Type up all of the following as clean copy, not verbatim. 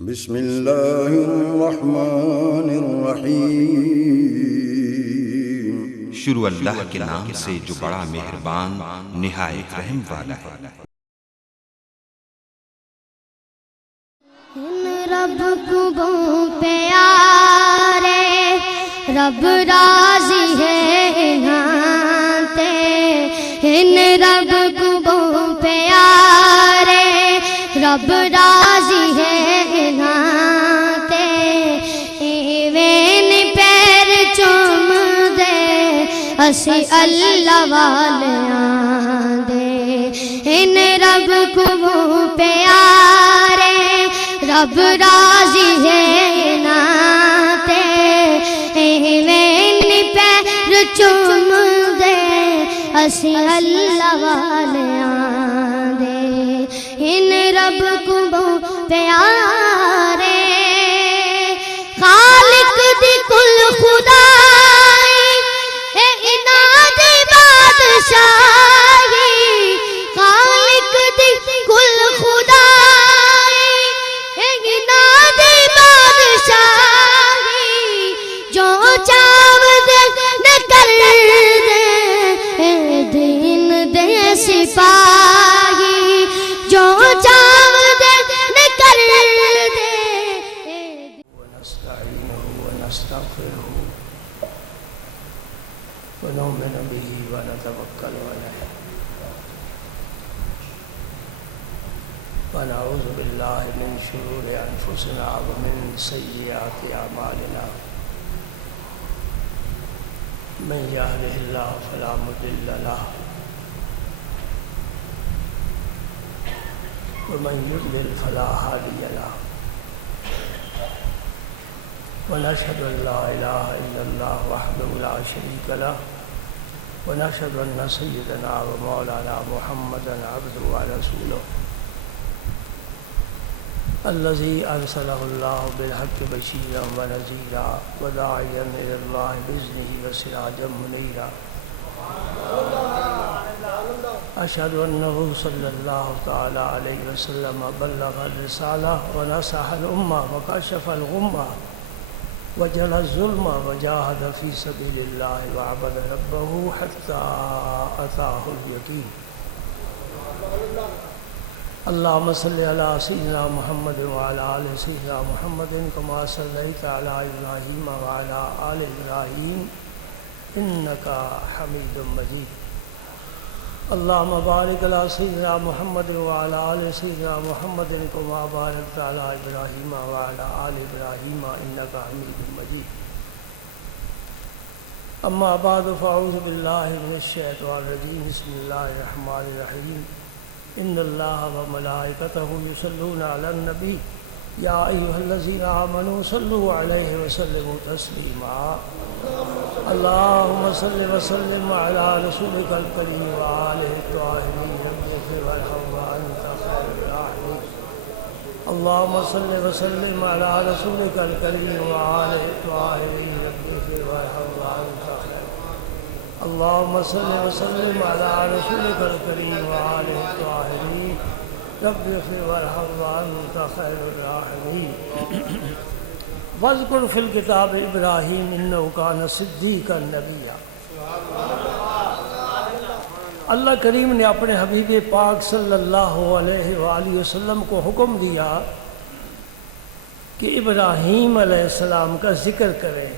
بسم اللہ الرحمن الرحیم۔ شروع اللہ کے نام سے جو بڑا مہربان نہایت رحم والا ہے۔ رب کو پیارے رب راضی ہے انہاں ان رب کو پیارے رب راضی ہے انہاں ایویں پیر چوم دے اسی اللہ والیاں دے ان رب کو پیارے رب راضی ہے ناتے ایویں پیر چوم دے اسی اللہ والیاں دے ان رب کو پیارے خالق دی کل خدائی انہاں دی بادشاہی خالق دی کل خدائی جو چاو دے نہ کر دے دین دے سپاہی جو چاو دے نہ کر دے ونستعینہ ونستغفرہ ونؤمن بہ ونتوکل علیہ ونعوذ باللہ من شرور انفسنا ومن سیئات اعمالنا من یہدہ اللہ فلا مضل لہ ومن یضلل فلا ہادی لہ ونشہد ان لا الہ الا اللہ وحدہ لا شریک لہ ونشہد ان سیدنا ومولانا محمدا عبدہ ورسولہ الذي أرسله الله بالحق بشيرا ونذيرا وداعيا إلى الله بإذنه وسراجا منيرا أشهد أنه صلى الله تعالى عليه وسلم بلغ الرسالة ونصح الأمة وكشف الغمة وجل الظلم وجاهد في سبيل الله وعبد ربه حتى أتاه اليقين اللهم صل على سيدنا محمد وعلى آل سيدنا محمد كما صليت على إبراهيم وعلى آل إبراهيم إنك حميد مجيد اللهم بارك على سيدنا محمد وعلى آل سيدنا محمد كما باركت على إبراهيم وعلى آل إبراهيم إنك حميد مجيد أما بعد فأعوذ بالله من الشيطان الرجيم بسم الله الرحمن الرحيم ان اللہ وملائکتہ یصلون علی النبی یا ایھا الذین آمنوا صلوا علیہ وسلموا تسلیما اللہم صل وسلم علی رسولک الکریم وآلہ الطاہرین رب اغفر وارحم وانت خیر الراحمین اللہم صل وسلم علی رسولک الکریم وآلہ الطاہرین رب اغفر وارحم وانت خیر اللهم صل وسلم على رسولك الكريم وآله الطاهرين رب اغفر وارحم وأنت خير الراحمين واذكر في الكتاب إبراهيم إنه كان صديقا نبيا اللہ کریم نے اپنے حبیب پاک صلی اللہ علیہ وآلہ وسلم کو حکم دیا کہ ابراہیم علیہ السلام کا ذکر کریں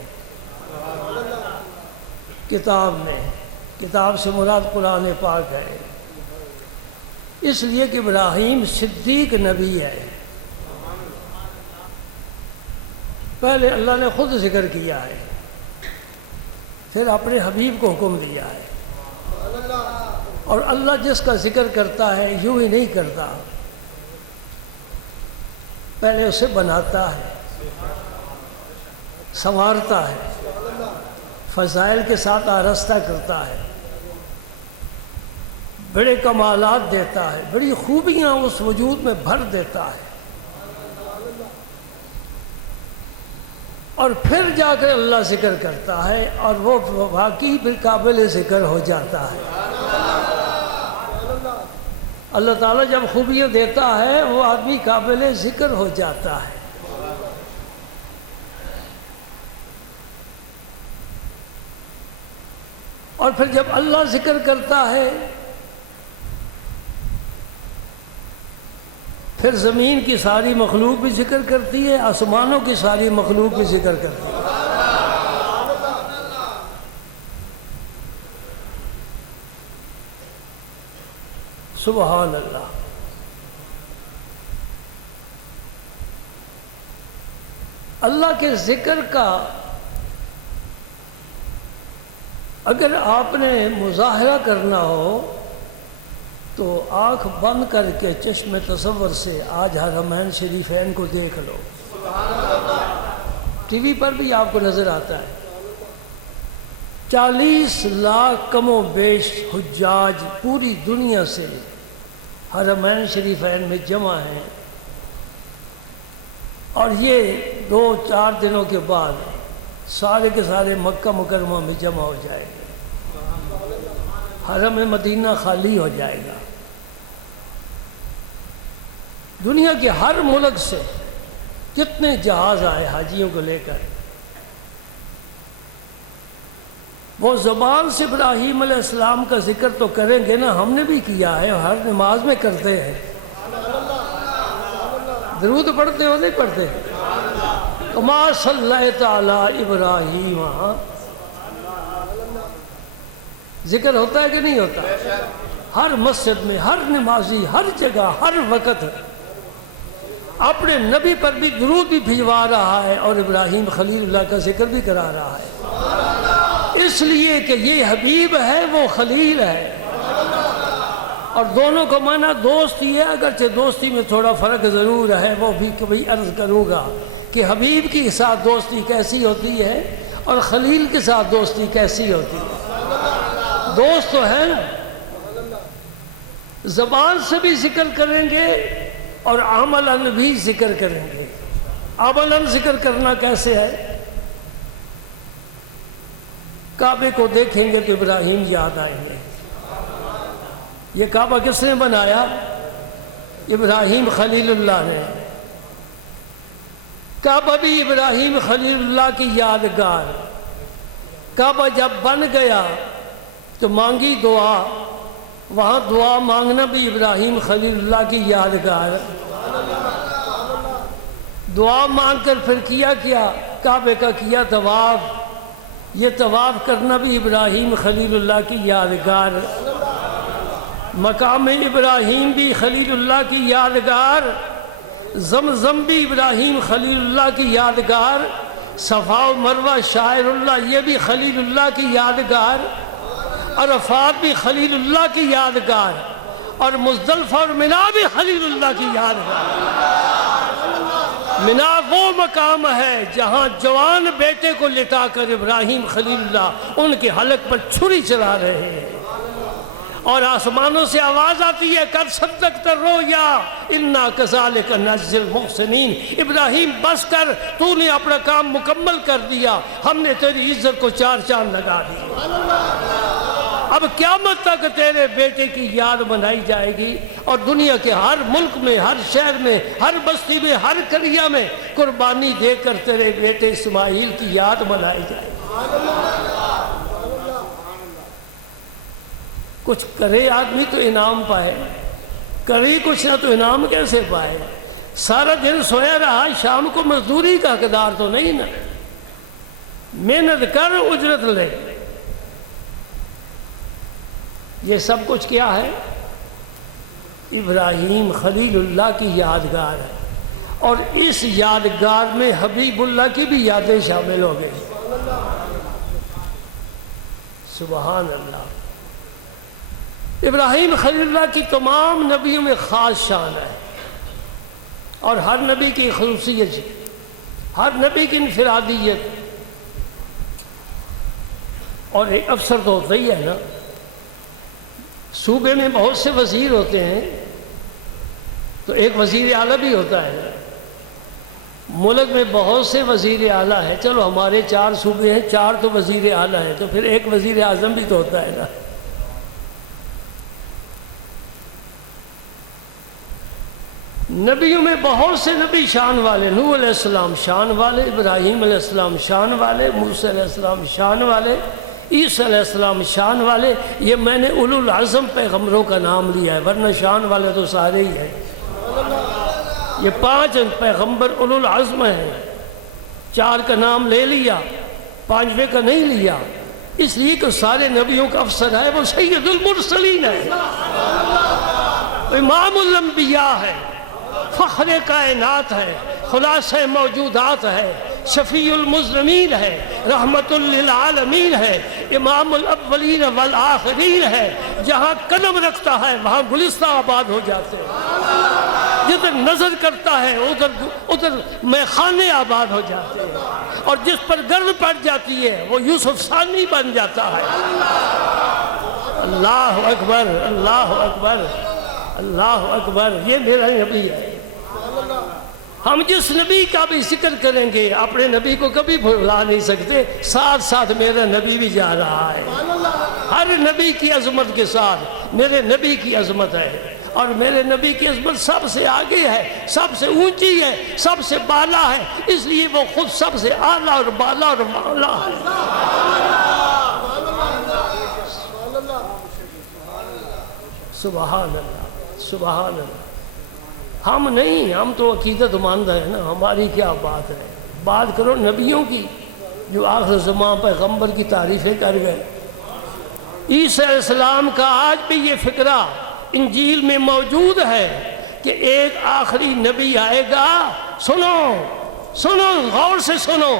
کتاب میں کتاب سے مراد قرآن پاک ہے اس لیے کہ ابراہیم صدیق نبی ہے پہلے اللہ نے خود ذکر کیا ہے پھر اپنے حبیب کو حکم دیا ہے اور اللہ جس کا ذکر کرتا ہے یوں ہی نہیں کرتا پہلے اسے بناتا ہے سنوارتا ہے فضائل کے ساتھ آراستہ کرتا ہے بڑے کمالات دیتا ہے بڑی خوبیاں اس وجود میں بھر دیتا ہے اور پھر جا کر اللہ ذکر کرتا ہے اور وہ واقعی بالقابل ذکر ہو جاتا ہے اللہ تعالیٰ جب خوبیاں دیتا ہے وہ آدمی قابل ذکر ہو جاتا ہے اور پھر جب اللہ ذکر کرتا ہے پھر زمین کی ساری مخلوق بھی ذکر کرتی ہے، آسمانوں کی ساری مخلوق بھی ذکر کرتی ہے۔ سبحان اللہ۔ اللہ کے ذکر کا اگر آپ نے مظاہرہ کرنا ہو تو آنکھ بند کر کے چشم تصور سے آج حرمین شریفین کو دیکھ لو، ٹی وی پر بھی آپ کو نظر آتا ہے۔ 40 لاکھ کم و بیش حجاج پوری دنیا سے حرمین شریفین میں جمع ہیں، اور یہ 2-4 دنوں کے بعد سارے کے سارے مکہ مکرمہ میں جمع ہو جائے گے، حرم مدینہ خالی ہو جائے گا۔ دنیا کے ہر ملک سے جتنے جہاز آئے حاجیوں کو لے کر، وہ زبان سے ابراہیم علیہ السلام کا ذکر تو کریں گے نا، ہم نے بھی کیا ہے، ہر نماز میں کرتے ہیں۔ درود پڑھتے ہو نہیں پڑھتے؟ کما صلیت علی ابراہیم، ذکر ہوتا ہے کہ نہیں ہوتا؟ ہر مسجد میں، ہر نمازی، ہر جگہ، ہر وقت اپنے نبی پر بھی درود بھی بھجوا رہا ہے اور ابراہیم خلیل اللہ کا ذکر بھی کرا رہا ہے، اس لیے کہ یہ حبیب ہے، وہ خلیل ہے۔ اور دونوں کو مانا دوست ہی ہے، اگرچہ دوستی میں تھوڑا فرق ضرور ہے، وہ بھی کبھی عرض کروں گا کہ حبیب کے ساتھ دوستی کیسی ہوتی ہے اور خلیل کے ساتھ دوستی کیسی ہوتی ہے۔ دوست تو ہے نا، زبان سے بھی ذکر کریں گے اور عملاً بھی ذکر کریں گے۔ عملاً ذکر کرنا کیسے ہے؟ کعبے کو دیکھیں گے تو ابراہیم یاد آئیں گے۔ یہ کعبہ کس نے بنایا؟ ابراہیم خلیل اللہ نے۔ کعبہ بھی ابراہیم خلیل اللہ کی یادگار۔ کعبہ جب بن گیا تو مانگی دعا، وہاں دعا مانگنا بھی ابراہیم خلیل اللہ کی یادگار۔ دعا مانگ کر پھر کیا کعبے کا کیا طواف، یہ طواف کرنا بھی ابراہیم خلیل اللہ کی یادگار۔ مقام ابراہیم بھی خلیل اللہ کی یادگار، زمزم بھی ابراہیم خلیل اللہ کی یادگار، صفا و مروہ شاعر اللہ یہ بھی خلیل اللہ کی یادگار، عرفات بھی خلیل اللہ کی یادگار، اور مزدلفہ اور منی بھی خلیل اللہ کی یادگار۔ منی وہ مقام ہے جہاں جوان بیٹے کو لٹا کر ابراہیم خلیل اللہ ان کے حلق پر چھری چلا رہے ہیں، اور آسمانوں سے آواز آتی ہے قد صدقت الرؤیا انا کذالک نجزی المحسنین، ابراہیم بس کر، تو نے اپنا کام مکمل کر دیا، ہم نے تیری عزت کو 4 چاند لگا دی۔ اب قیامت تک تیرے بیٹے کی یاد منائی جائے گی، اور دنیا کے ہر ملک میں، ہر شہر میں، ہر بستی میں، ہر قریہ میں قربانی دے کر تیرے بیٹے اسماعیل کی یاد منائی جائے گی۔ کچھ کرے آدمی تو انعام پائے، کرے کچھ نہ تو انعام کیسے پائے؟ سارا دن سویا رہا، شام کو مزدوری کا حقدار تو نہیں نا، محنت کر اجرت لے۔ یہ سب کچھ کیا ہے؟ ابراہیم خلیل اللہ کی یادگار ہے، اور اس یادگار میں حبیب اللہ کی بھی یادیں شامل ہو گئی۔ سبحان اللہ۔ ابراہیم خلیل اللہ کی تمام نبیوں میں خاص شان ہے، اور ہر نبی کی خصوصیت، ہر نبی کی انفرادیت، اور ایک افسر تو ہوتا ہی ہے نا۔ صوبے میں بہت سے وزیر ہوتے ہیں تو ایک وزیر اعلیٰ بھی ہوتا ہے، ملک میں بہت سے وزیر اعلیٰ ہیں، چلو ہمارے 4 صوبے ہیں، 4 تو وزیر اعلیٰ ہیں، تو پھر ایک وزیر اعظم بھی تو ہوتا ہے نا۔ نبیوں میں بہت سے نبی شان والے، نوح علیہ السلام شان والے، ابراہیم علیہ السلام شان والے، موسیٰ علیہ السلام شان والے، عیسیٰ علیہ السلام شان والے، یہ میں نے اولو العزم پیغمبروں کا نام لیا ہے، ورنہ شان والے تو سارے ہی ہیں۔ یہ 5 پیغمبر اولو العزم ہیں، 4 کا نام لے لیا، 5ویں کا نہیں لیا، اس لیے کہ سارے نبیوں کا افسر ہے، وہ سید المرسلین ہے، امام الانبیاء ہے، فخر کائنات ہے، خلاصہ موجودات ہے، شفیع المذنبین ہے، رحمت للعالمین ہے، امام الاولین والآخرین ہے۔ جہاں قدم رکھتا ہے وہاں گلستہ آباد ہو جاتے ہیں، جدھر نظر کرتا ہے ادھر میخانے آباد ہو جاتے ہیں، اور جس پر گرد پڑ جاتی ہے وہ یوسف ثانی بن جاتا ہے۔ اللہ اکبر، اللہ اکبر، اللہ اکبر، یہ میرا نبی ہے۔ ہم جس نبی کا بھی ذکر کریں گے اپنے نبی کو کبھی بھلا نہیں سکتے، ساتھ ساتھ میرا نبی بھی جا رہا ہے۔ ہر نبی کی عظمت کے ساتھ میرے نبی کی عظمت ہے، اور میرے نبی کی عظمت سب سے آگے ہے، سب سے اونچی ہے، سب سے بالا ہے، اس لیے وہ خود سب سے اعلیٰ اور بالا اور بالا ہے۔ سبحان اللہ، سبحان اللہ۔ ہم نہیں، ہم تو عقیدت مند ہیں نا، ہماری کیا بات ہے؟ بات کرو نبیوں کی جو آخر زمان پیغمبر کی تعریفیں کر گئے۔ عیسیٰ علیہ السلام کا آج بھی یہ فکرہ انجیل میں موجود ہے کہ ایک آخری نبی آئے گا۔ سنو سنو، غور سے سنو،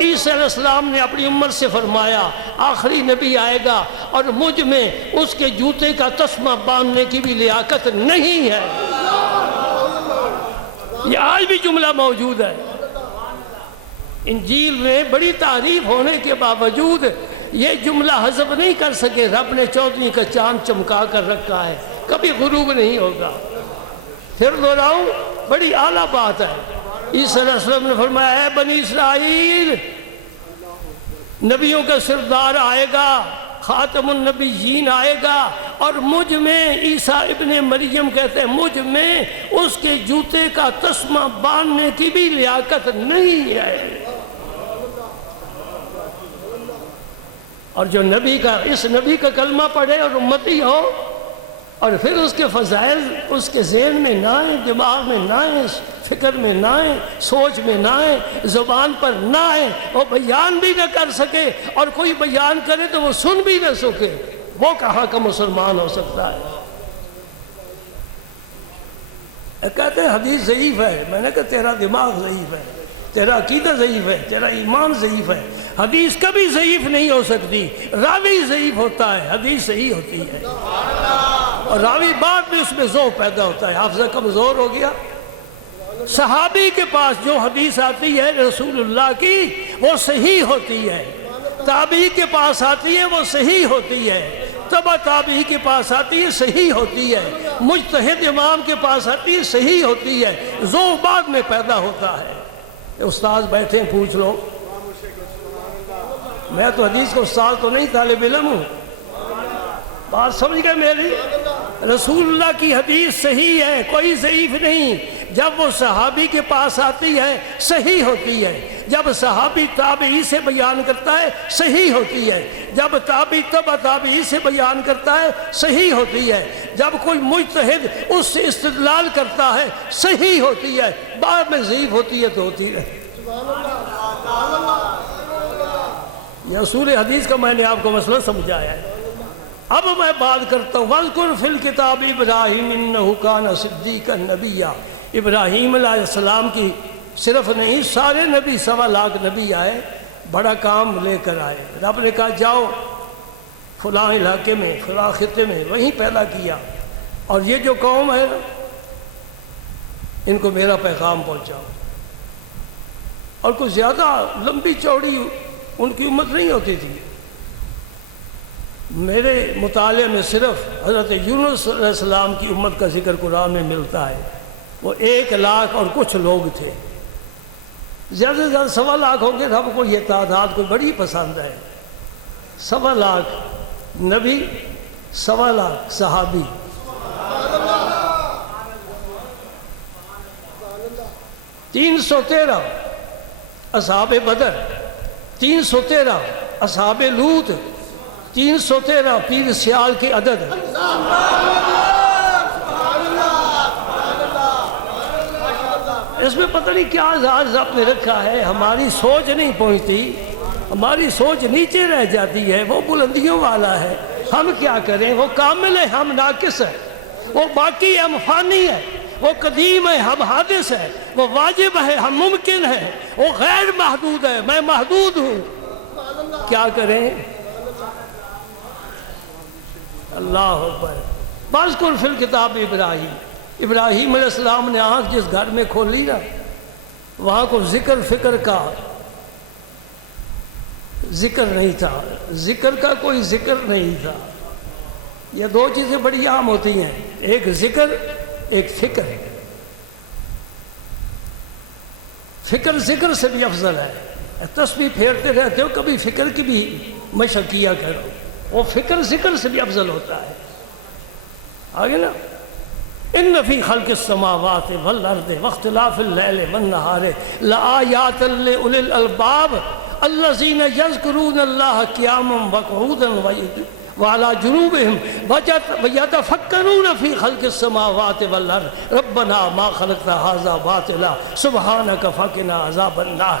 عیسیٰ علیہ السلام نے اپنی امت سے فرمایا آخری نبی آئے گا اور مجھ میں اس کے جوتے کا تسمہ باندھنے کی بھی لیاقت نہیں ہے۔ یہ آج بھی جملہ موجود ہے انجیل میں، بڑی تعریف ہونے کے باوجود یہ جملہ حذف نہیں کر سکے۔ رب نے 14ویں کا چاند چمکا کر رکھا ہے، کبھی غروب نہیں ہوگا۔ پھر دہراؤں، بڑی اعلیٰ بات ہے۔ عیسیٰ علیہ السلام نے فرمایا اے بنی اسرائیل، نبیوں کا سردار آئے گا، خاتم النبیین آئے گا، اور مجھ میں، عیسیٰ ابن مریم کہتے ہیں، مجھ میں اس کے جوتے کا تسمہ باندھنے کی بھی لیاقت نہیں ہے۔ اور جو نبی کا، اس نبی کا کلمہ پڑھے اور امتی ہو، اور پھر اس کے فضائل اس کے ذہن میں نہ آئیں، دماغ میں نہ آئیں، فکر میں نہ آئیں، سوچ میں نہ آئیں، زبان پر نہ آئیں، وہ بیان بھی نہ کر سکے، اور کوئی بیان کرے تو وہ سن بھی نہ سکے، وہ کہاں کا مسلمان ہو سکتا ہے؟ کہتے ہیں حدیث ضعیف ہے۔ میں نے کہا تیرا دماغ ضعیف ہے، تیرا عقیدہ ضعیف ہے، تیرا ایمان ضعیف ہے۔ حدیث کبھی ضعیف نہیں ہو سکتی، راوی ضعیف ہوتا ہے، حدیث صحیح ہوتی ہے، اور راوی بعد میں اس میں ذوق پیدا ہوتا ہے، حافظہ کمزور ہو گیا۔ صحابی کے پاس جو حدیث آتی ہے رسول اللہ کی وہ صحیح ہوتی ہے، تابعی کے پاس آتی ہے وہ صحیح ہوتی ہے، تبع تابعی کے پاس آتی ہے صحیح ہوتی ہے، مجتہد امام کے پاس آتی ہے صحیح ہوتی ہے، ذوق بعد میں پیدا ہوتا ہے۔ استاد بیٹھے ہیں، پوچھ لو، میں تو حدیث کا استاد تو نہیں، طالب علم ہوں، بات سمجھ گئے میری؟ رسول اللہ کی حدیث صحیح ہے، کوئی ضعیف نہیں، جب وہ صحابی کے پاس آتی ہے صحیح ہوتی ہے، جب صحابی تابعی سے بیان کرتا ہے صحیح ہوتی ہے، جب تابعی تبع تابعی سے بیان کرتا ہے صحیح ہوتی ہے، جب کوئی مجتہد اس سے استدلال کرتا ہے صحیح ہوتی ہے، بعد میں ضعیف ہوتی ہے تو ہوتی ہے۔ یہ اصول حدیث کا میں نے آپ کو مسئلہ سمجھایا ہے۔ اب میں بات کرتا ہوں، وَاذْكُرْ فِي الْكِتَابِ إِبْرَاهِيمَ إِنَّهُ كَانَ صِدِّيقًا نَبِيًّا۔ ابراہیم علیہ السلام کی صرف نہیں، سارے نبی، 1.25 لاکھ نبی آئے، بڑا کام لے کر آئے۔ رب نے کہا جاؤ فلاں علاقے میں، فلاں خطے میں، وہیں پیدا کیا، اور یہ جو قوم ہے ان کو میرا پیغام پہنچاؤ۔ اور کچھ زیادہ لمبی چوڑی ان کی امت نہیں ہوتی تھی۔ میرے مطالعے میں صرف حضرت یونس علیہ السلام کی امت کا ذکر قرآن میں ملتا ہے، وہ 1 لاکھ اور کچھ لوگ تھے، زیادہ سے زیادہ 1.25 لاکھ ہوں گے۔ رب کو یہ تعداد کو بڑی پسند ہے، 1.25 لاکھ نبی، 1.25 لاکھ صحابی۔ 313 اصحاب بدر، 313 اصحاب لوط، 313 پیر سیال کی عدد ہے۔ اس میں پتہ نہیں کیا راز آپ نے رکھا ہے، ہماری سوچ نہیں پہنچتی، ہماری سوچ نیچے رہ جاتی ہے۔ وہ بلندیوں والا ہے، ہم کیا کریں؟ وہ کامل ہے، ہم ناقص ہے۔ وہ باقی ہے، ہم فانی ہے۔ وہ قدیم ہے، ہم حادث ہے۔ وہ واجب ہے، ہم ممکن ہے۔ وہ غیر محدود ہے، میں محدود ہوں۔ کیا کریں؟ اللہ اکبر۔ واذکر فی الکتاب ابراہیم، ابراہیم علیہ السلام نے آنکھ جس گھر میں کھولی نا، وہاں کو ذکر فکر کا ذکر نہیں تھا، ذکر کا کوئی ذکر نہیں تھا۔ یہ دو چیزیں بڑی عام ہوتی ہیں، ایک ذکر ایک فکر۔ فکر ذکر سے بھی افضل ہے۔ تسبیح پھیرتے رہتے ہو، کبھی فکر کی بھی مشق کیا کرو، وہ فکر ذکر سے بھی افضل ہوتا ہے۔ آگے نا، ان فی خلق السماوات والارض واختلاف اللیل والنہار لآیات لأولی الالباب الذین یذکرون اللہ قیاما وقعودا وعلی جنوبہم ویتفکرون فی خلق السماوات والارض ربنا ما خلقت ھذا باطلا سبحانک فقنا عذاب النار۔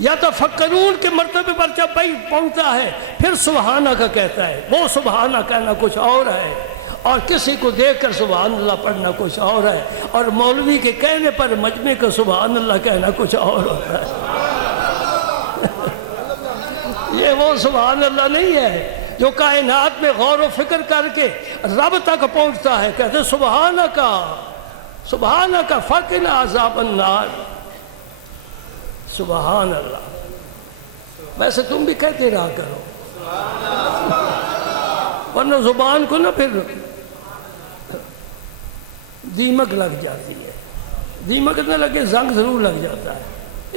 یتفکرون کے مرتبے پر جب بھائی پہنچتا ہے پھر سبحانہ کا کہتا ہے۔ وہ سبحانہ کہنا کچھ اور ہے، اور کسی کو دیکھ کر سبحان اللہ پڑھنا کچھ اور ہے، اور مولوی کے کہنے پر مجمع کا سبحان اللہ کہنا کچھ اور ہوتا ہے۔ یہ وہ سبحان اللہ نہیں ہے جو کائنات میں غور و فکر کر کے رب تک پہنچتا ہے، کہتے سبحانہ کا فقنا عذاب النار۔ سبحان اللہ۔ ویسے تم بھی کہتے رہا کرو، ورنہ زبان کو نہ پھر دیمک لگ جاتی ہے۔ دیمک نہ لگے، زنگ ضرور لگ جاتا ہے۔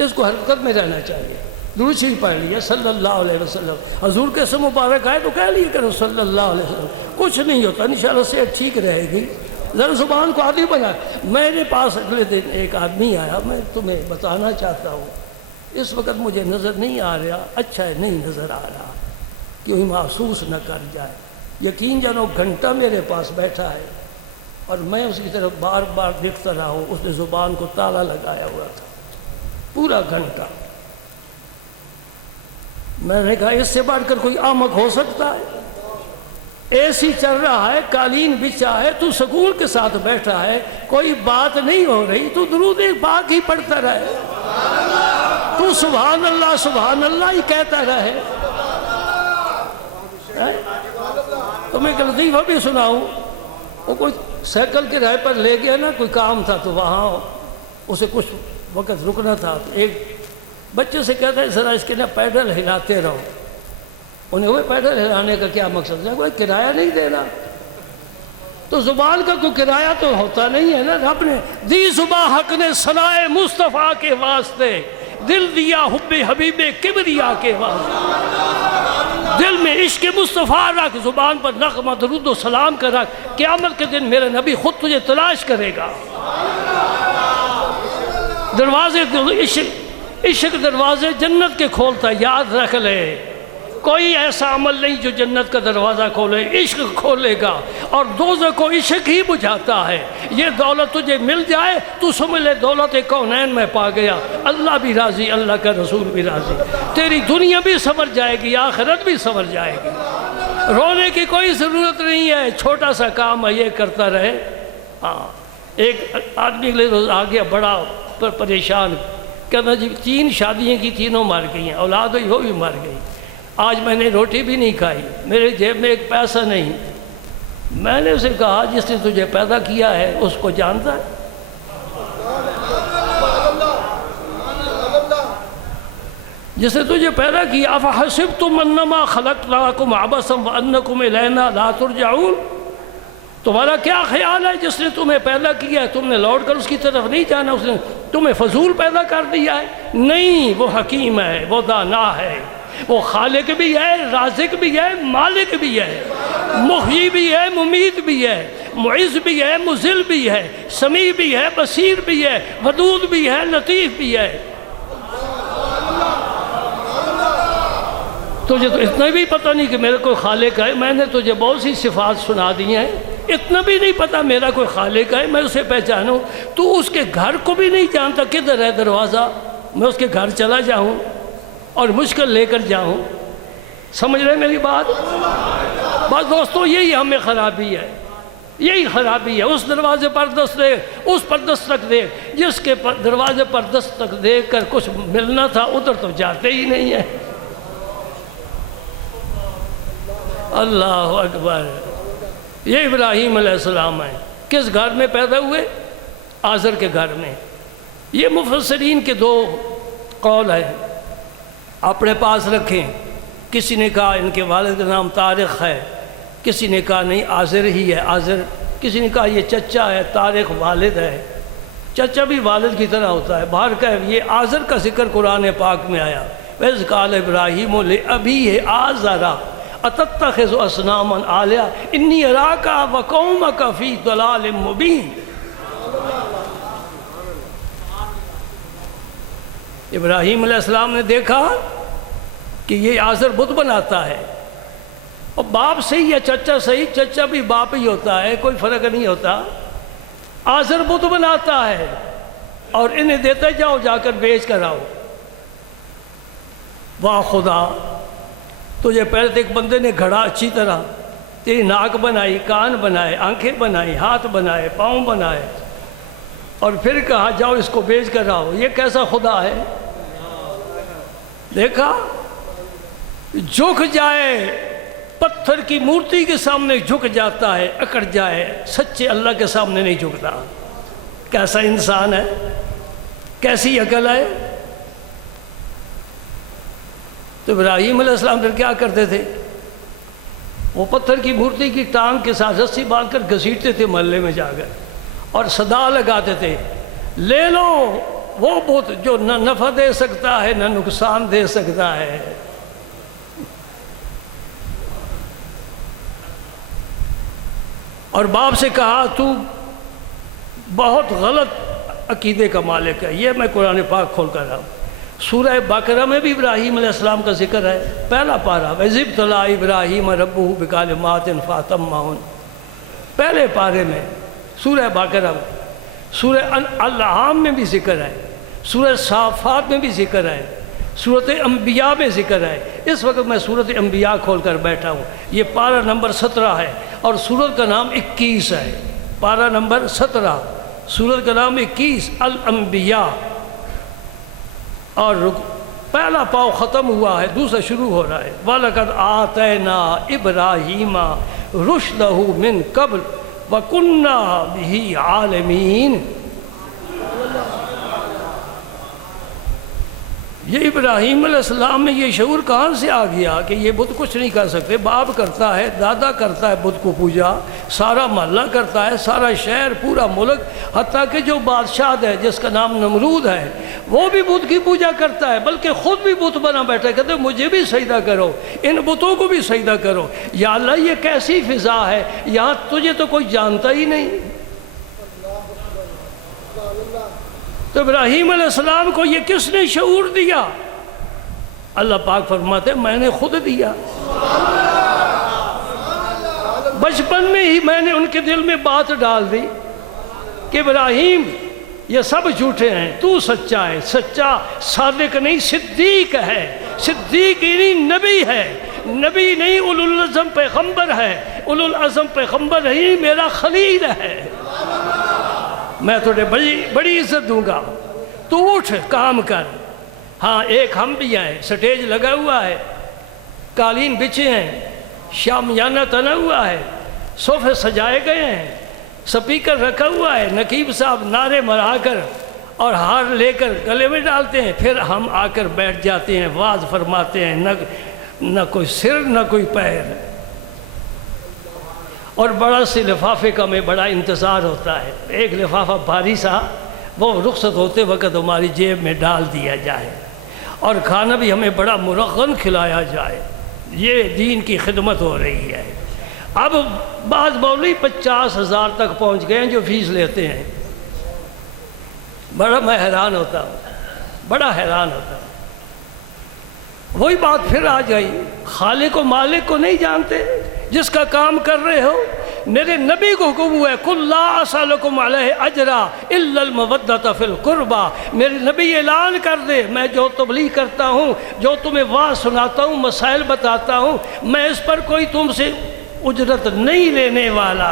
اس کو حرکت میں رہنا چاہیے۔ درود شریف پڑھ لیا صلی اللہ علیہ وسلم، حضور کے اسم مبارک آئے تو کہہ لیے کرو صلی اللہ علیہ وسلم، کچھ نہیں ہوتا، انشاءاللہ صحت ٹھیک رہے گی۔ ذرا زبان کو عادی بنا۔ میرے پاس اگلے دن ایک آدمی آیا، میں تمہیں بتانا چاہتا ہوں، اس وقت مجھے نظر نہیں آ رہا، اچھا ہے نہیں نظر آ رہا، کیوں محسوس نہ کر جائے۔ یقین جانو گھنٹہ میرے پاس بیٹھا ہے اور میں اس کی طرف بار بار دیکھتا رہا ہوں، اس نے زبان کو تالا لگایا ہوا تھا پورا گھنٹہ۔ میں نے کہا اس سے بڑھ کر کوئی احمق ہو سکتا ہے؟ اے سی چل رہا ہے، قالین بچھا ہے، تو سکون کے ساتھ بیٹھا ہے، کوئی بات نہیں ہو رہی، تو درود ایک پاک ہی پڑھتا رہے، تو سبحان اللہ ہی کہتا رہے۔ تو میں ایک لطیفہ بھی سناؤں، وہ کوئی سائیکل کے رائے پر لے گیا نا، کوئی کام تھا تو وہاں اسے کچھ وقت رکنا تھا، تو ایک بچے سے کہتا ہے ذرا اس کے نا پیڈل ہلاتے رہو۔ انہیں وہ پیڈل ہلانے کا کیا مقصد ہے؟ کوئی کرایہ نہیں دینا، تو زبان کا کوئی کرایہ تو ہوتا نہیں ہے نا۔ رب نے دی زبان حق نے ثنائے مصطفیٰ کے واسطے، دل دیا حب حبیب کبریا کے واسطے، دل میں عشق مصطفیٰ رکھ، زبان پر نغمہ درود و سلام کا رکھ، قیامت کے دن میرا نبی خود تجھے تلاش کرے گا۔ دروازے عشق دروازے جنت کے کھولتا، یاد رکھ لے، کوئی ایسا عمل نہیں جو جنت کا دروازہ کھولے، عشق کھولے گا، اور دوزخ کو عشق ہی بجھاتا ہے۔ یہ دولت تجھے مل جائے تو سمجھ لے دولت کونین میں پا گیا، اللہ بھی راضی، اللہ کا رسول بھی راضی، تیری دنیا بھی سنور جائے گی، آخرت بھی سنور جائے گی۔ رونے کی کوئی ضرورت نہیں ہے، چھوٹا سا کام ہے، یہ کرتا رہے۔ ہاں، ایک آدمی لے روز آ گیا بڑا پریشان، کہتا جی 3 شادیاں کی، تینوں مر گئی ہیں، اولاد ہوئی وہ بھی مر گئی، آج میں نے روٹی بھی نہیں کھائی، میرے جیب میں ایک پیسہ نہیں۔ میں نے اسے کہا جس نے تجھے پیدا کیا ہے اس کو جانتا ہے؟ جس نے تجھے پیدا کیا، افحسبتم انما خلقناکم عبثا وانکم الینا لا ترجعون، تمہارا کیا خیال ہے جس نے تمہیں پیدا کیا ہے تم نے لوٹ کر اس کی طرف نہیں جانا، اس نے تمہیں فضول پیدا کر دیا ہے؟ نہیں، وہ حکیم ہے، وہ دانا ہے، وہ خالق بھی ہے، رازق بھی ہے، مالک بھی ہے، محیی بھی ہے، ممیت بھی ہے، معز بھی ہے، مذل بھی ہے، سمیع بھی ہے، بصیر بھی ہے، ودود بھی ہے، لطیف بھی ہے۔ تجھے تو اتنا بھی پتہ نہیں کہ میرا کوئی خالق ہے، میں نے تجھے بہت سی صفات سنا دی ہیں، اتنا بھی نہیں پتہ میرا کوئی خالق ہے، میں اسے پہچانوں، تو اس کے گھر کو بھی نہیں جانتا کدھر ہے دروازہ، میں اس کے گھر چلا جاؤں اور مشکل لے کر جاؤں؟ سمجھ رہے میری بات؟ بس دوستو یہی ہمیں خرابی ہے، یہی خرابی ہے۔ اس دروازے پر دست دے، اس پر دستک دے، جس کے دروازے پر دستک دے کر کچھ ملنا تھا ادھر تو جاتے ہی نہیں ہے۔ اللہ اکبر۔ یہ ابراہیم علیہ السلام ہیں، کس گھر میں پیدا ہوئے؟ آزر کے گھر میں۔ یہ مفسرین کے دو قول ہیں، اپنے پاس رکھیں۔ کسی نے کہا ان کے والد کا نام طارق ہے، کسی نے کہا نہیں آزر ہی ہے، آزر۔ کسی نے کہا یہ چچا ہے، طارق والد ہے، چچا بھی والد کی طرح ہوتا ہے۔ باہر کا یہ آزر کا ذکر قرآن پاک میں آیا، وَإِذْ قَالَ إِبْرَاهِيمُ لِأَبِيهِ آزَرَ أَتَتَّخِذُ أَصْنَامًا آلِهَةً إِنِّي أَرَاكَ وَقَوْمَكَ فِي ضَلَالٍ مُبِينٍ۔ ابراہیم علیہ السلام نے دیکھا کہ یہ آزر بت بناتا ہے، اور باپ صحیح یا چچا صحیح، چچا بھی باپ ہی ہوتا ہے، کوئی فرق نہیں ہوتا۔ آزر بت بناتا ہے اور انہیں دیتا جاؤ، جا کر بیچ کر آؤ۔ واہ خدا، تجھے پہلے تو ایک بندے نے گھڑا اچھی طرح، تیری ناک بنائی، کان بنائے، آنکھیں بنائی، ہاتھ بنائے، پاؤں بنائے، اور پھر کہا جاؤ اس کو بیچ کر آؤ۔ یہ کیسا خدا ہے؟ دیکھا، جھک جائے، پتھر کی مورتی کے سامنے جھک جاتا ہے، اکڑ جائے، سچے اللہ کے سامنے نہیں جھکتا۔ کیسا انسان ہے، کیسی عقل ہے۔ تو ابراہیم علیہ السلام پھر کیا کرتے تھے؟ وہ پتھر کی مورتی کی ٹانگ کے ساتھ رسی باندھ کر گھسیٹتے تھے محلے میں جا کر، اور صدا لگاتے تھے، لے لو وہ بت جو نہ نفع دے سکتا ہے نہ نقصان دے سکتا ہے۔ اور باپ سے کہا تو بہت غلط عقیدے کا مالک ہے۔ یہ میں قرآن پاک کھول کر رہا ہوں، سورہ بقرہ میں بھی ابراہیم علیہ السلام کا ذکر ہے، پہلا پارہ، وَإِذِ ابْتَلَىٰ إِبْرَاهِيمَ رَبُّهُ بِكَلِمَاتٍ فَأَتَمَّهُنَّ، پہلے پارے میں سورہ بقرہ میں۔ سورہ الانعام میں بھی ذکر ہے، سورہ صافات میں بھی ذکر ہے، سورۃ انبیاء میں ذکر ہے۔ اس وقت میں سورۃ انبیاء کھول کر بیٹھا ہوں، یہ پارہ نمبر 17 ہے، اور سورت کا نام 21 ہے۔ پارہ نمبر 17، سورت کا نام 21، الانبیاء، اور پہلا پاؤ ختم ہوا ہے، دوسرا شروع ہو رہا ہے۔ وَلَقَدْ آتَيْنَا إِبْرَاهِيمَ رُشْدَهُ مِنْ قَبْلُ وَكُنَّا بِهِ عَالِمِينَ۔ یہ ابراہیم علیہ السلام میں یہ شعور کہاں سے آ گیا کہ یہ بت کچھ نہیں کر سکتے؟ باپ کرتا ہے، دادا کرتا ہے بت کو پوجا، سارا محلہ کرتا ہے، سارا شہر، پورا ملک، حتیٰ کہ جو بادشاہ ہے جس کا نام نمرود ہے وہ بھی بت کی پوجا کرتا ہے، بلکہ خود بھی بت بنا بیٹھا ہے، کہتے ہیں مجھے بھی سجدہ کرو، ان بتوں کو بھی سجدہ کرو۔ یا اللہ یہ کیسی فضا ہے، یہاں تجھے تو کوئی جانتا ہی نہیں۔ تو ابراہیم علیہ السلام کو یہ کس نے شعور دیا؟ اللہ پاک فرماتے ہیں میں نے خود دیا۔ بچپن میں ہی میں نے ان کے دل میں بات ڈال دی کہ ابراہیم یہ سب جھوٹے ہیں، تو سچا ہے، سچا صادق نہیں صدیق ہے، صدیق نہیں نبی ہے، نبی نہیں اولو العزم پیغمبر ہے، اولو العزم پیغمبر نہیں میرا خلیل ہے، میں تجھے بڑی عزت دوں گا، تو اٹھ کام کر۔ ہاں ایک ہم بھی ہیں، سٹیج لگا ہوا ہے، قالین بچھے ہیں، شامیانہ تنا ہوا ہے، صوفے سجائے گئے ہیں، سپیکر رکھا ہوا ہے، نقیب صاحب نعرے مرا کر اور ہار لے کر گلے میں ڈالتے ہیں، پھر ہم آ کر بیٹھ جاتے ہیں، واز فرماتے ہیں، نہ کوئی سر نہ کوئی پیر، اور بڑا سے لفافے کا میں بڑا انتظار ہوتا ہے، ایک لفافہ بھاری سا وہ رخصت ہوتے وقت ہماری جیب میں ڈال دیا جائے، اور کھانا بھی ہمیں بڑا مرغن کھلایا جائے۔ یہ دین کی خدمت ہو رہی ہے۔ اب بعض مولوی 50,000 تک پہنچ گئے ہیں جو فیس لیتے ہیں، بڑا میں حیران ہوتا ہوں، بڑا حیران ہوتا ہوں۔ وہی بات پھر آ گئی، خالق و مالک کو نہیں جانتے جس کا کام کر رہے ہو؟ میرے نبی کو حکم ہوا ہے قُلْ لَا أَسْأَلُكُمْ عَلَيْهِ أَجْرًا إِلَّا الْمَوَدَّةَ فِي الْقُرْبَى، میرے نبی اعلان کر دے میں جو تبلیغ کرتا ہوں، جو تمہیں واعظ سناتا ہوں، مسائل بتاتا ہوں، میں اس پر کوئی تم سے اجرت نہیں لینے والا۔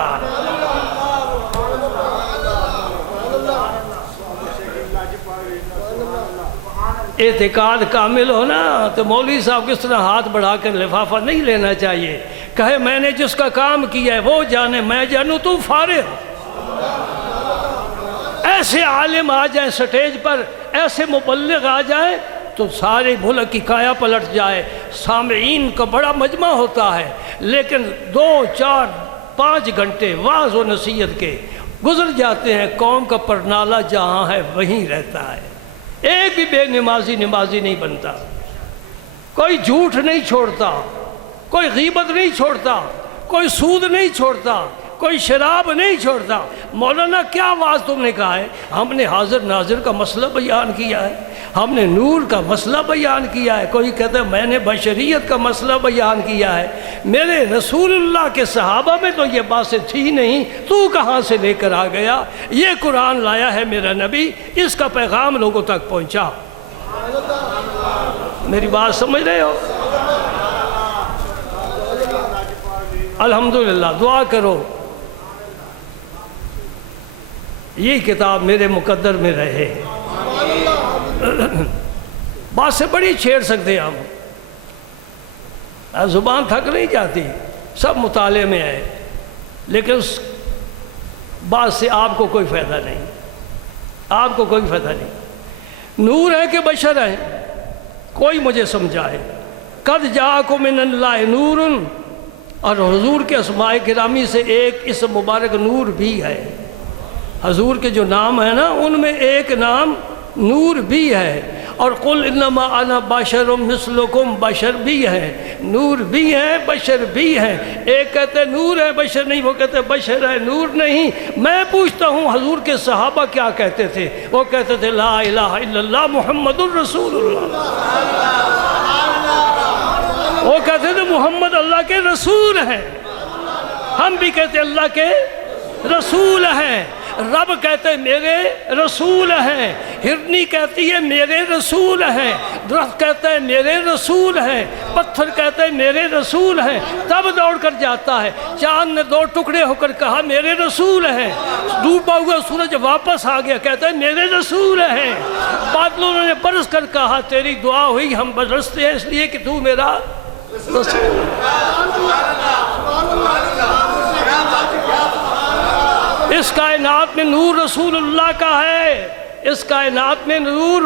اعتقاد کامل ہو نا تو مولوی صاحب کس طرح ہاتھ بڑھا کر لفافہ نہیں لینا چاہیے، کہے میں نے جس کا کام کیا ہے وہ جانے، میں جانوں تو فارغ۔ ایسے عالم آ جائیں سٹیج پر، ایسے مبلغ آ جائیں تو سارے ملک کی کایا پلٹ جائے۔ سامعین کا بڑا مجمع ہوتا ہے لیکن 2 4 5 گھنٹے واعظ و نصیحت کے گزر جاتے ہیں، قوم کا پرنالہ جہاں ہے وہیں رہتا ہے۔ ایک بھی بے نمازی نہیں بنتا، کوئی جھوٹ نہیں چھوڑتا، کوئی غیبت نہیں چھوڑتا، کوئی سود نہیں چھوڑتا، کوئی شراب نہیں چھوڑتا۔ مولانا کیا واعظ تم نے کہا ہے؟ ہم نے حاضر ناظر کا مسئلہ بیان کیا ہے، ہم نے نور کا مسئلہ بیان کیا ہے۔ کوئی کہتا ہے میں نے بشریت کا مسئلہ بیان کیا ہے۔ میرے رسول اللہ کے صحابہ میں تو یہ باتیں تھی نہیں، تو کہاں سے لے کر آ گیا؟ یہ قرآن لایا ہے میرا نبی، اس کا پیغام لوگوں تک پہنچا۔ میری بات سمجھ رہے ہو؟ الحمدللہ دعا کرو یہ کتاب میرے مقدر میں رہے۔ بات سے بڑی چھیڑ سکتے ہم، زبان تھک نہیں جاتی، سب مطالعے میں ہے، لیکن اس بات سے آپ کو کوئی فائدہ نہیں، آپ کو کوئی فائدہ نہیں۔ نور ہے کہ بشر ہے؟ کوئی مجھے سمجھائے۔ قد جاءکم من اللہ نور، اور حضور کے اسماء گرامی سے ایک اسم مبارک نور بھی ہے۔ حضور کے جو نام ہے نا ان میں ایک نام نور بھی ہے، اور قل انما انا بشر مثلکم، بشر بھی ہے، نور بھی ہے، بشر بھی ہے۔ ایک کہتے نور ہے بشر نہیں، وہ کہتے بشر ہے نور نہیں۔ میں پوچھتا ہوں حضور کے صحابہ کیا کہتے تھے؟ وہ کہتے تھے لا الہ الا اللہ محمد الرسول اللہ، وہ کہتے تھے محمد اللہ کے رسول ہیں۔ ہم بھی کہتے اللہ کے رسول ہیں، رب کہتے میرے رسول ہیں، ہرنی کہتی ہے میرے رسول ہیں، درخت کہتا ہے میرے رسول ہیں، پتھر کہتا ہے میرے رسول ہیں۔ تب دوڑ کر جاتا ہے، چاند نے 2 ٹکڑے ہو کر کہا میرے رسول ہیں، ڈوبا ہوا سورج واپس آ گیا کہتا ہے میرے رسول ہیں، بادلوں نے برس کر کہا تیری دعا ہوئی ہم برستے ہیں اس لیے کہ تو میرا رسول۔ اس کائنات میں نور رسول اللہ کا ہے، اس کائنات میں نور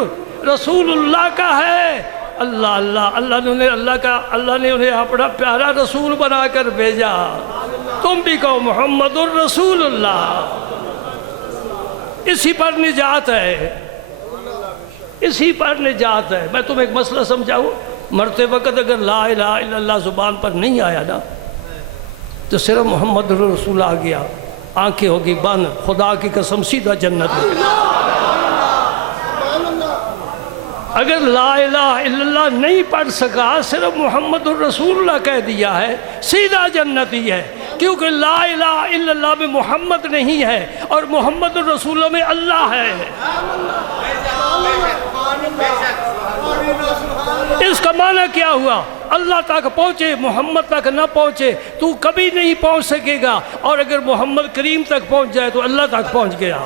رسول اللہ کا ہے۔ اللہ اللہ اللہ نے انہیں اپنا پیارا رسول بنا کر بھیجا۔ تم بھی کہو محمد الرسول اللہ، اسی پر نجات ہے، اسی پر نجات ہے۔ میں تمہیں ایک مسئلہ سمجھاؤں، مرتے وقت اگر لا الہ الا اللہ زبان پر نہیں آیا نا تو صرف محمد رسول آ گیا، آنکھیں ہوگی بند، خدا کی قسم سیدھا جنت میں۔ اگر لا الہ الا اللہ نہیں پڑھ سکا، صرف محمد الرسول اللہ کہہ دیا ہے، سیدھا جنتی ہے، کیونکہ لا الہ الا اللہ میں محمد نہیں ہے اور محمد الرسول اللہ میں اللہ ہے۔ اس کا معنی کیا ہوا؟ اللہ تک پہنچے محمد تک نہ پہنچے تو کبھی نہیں پہنچ سکے گا، اور اگر محمد کریم تک پہنچ جائے تو اللہ تک پہنچ گیا۔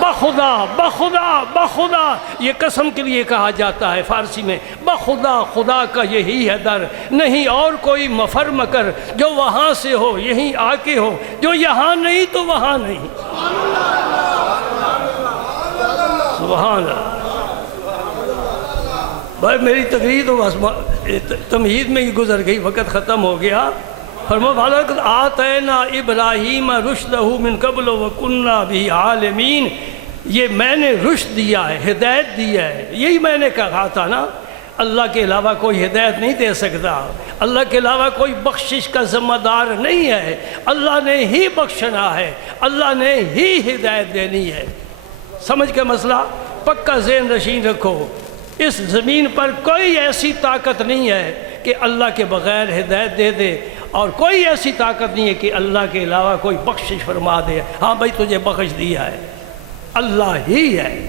بخدا بخدا بخدا، یہ قسم کے لیے کہا جاتا ہے فارسی میں، بخدا خدا کا یہی ہے در، نہیں اور کوئی مفر مکر، جو وہاں سے ہو یہیں آ کے ہو، جو یہاں نہیں تو وہاں نہیں۔ سبحان اللہ۔ بھائی میری تقریر تو تمہید میں ہی گزر گئی، وقت ختم ہو گیا۔ فرمایا آتینا ابراہیم رشدہ من قبل وکننا بہ عالمین، یہ میں نے رشد دیا ہے، ہدایت دیا ہے، یہی میں نے کہا تھا نا، اللہ کے علاوہ کوئی ہدایت نہیں دے سکتا، اللہ کے علاوہ کوئی بخشش کا ذمہ دار نہیں ہے، اللہ نے ہی بخشنا ہے، اللہ نے ہی ہدایت دینی ہے۔ سمجھ کے مسئلہ پکا ذہن نشین رکھو، اس زمین پر کوئی ایسی طاقت نہیں ہے کہ اللہ کے بغیر ہدایت دے دے، اور کوئی ایسی طاقت نہیں ہے کہ اللہ کے علاوہ کوئی بخشش فرما دے۔ ہاں بھائی تجھے بخش دیا ہے، اللہ ہی ہے،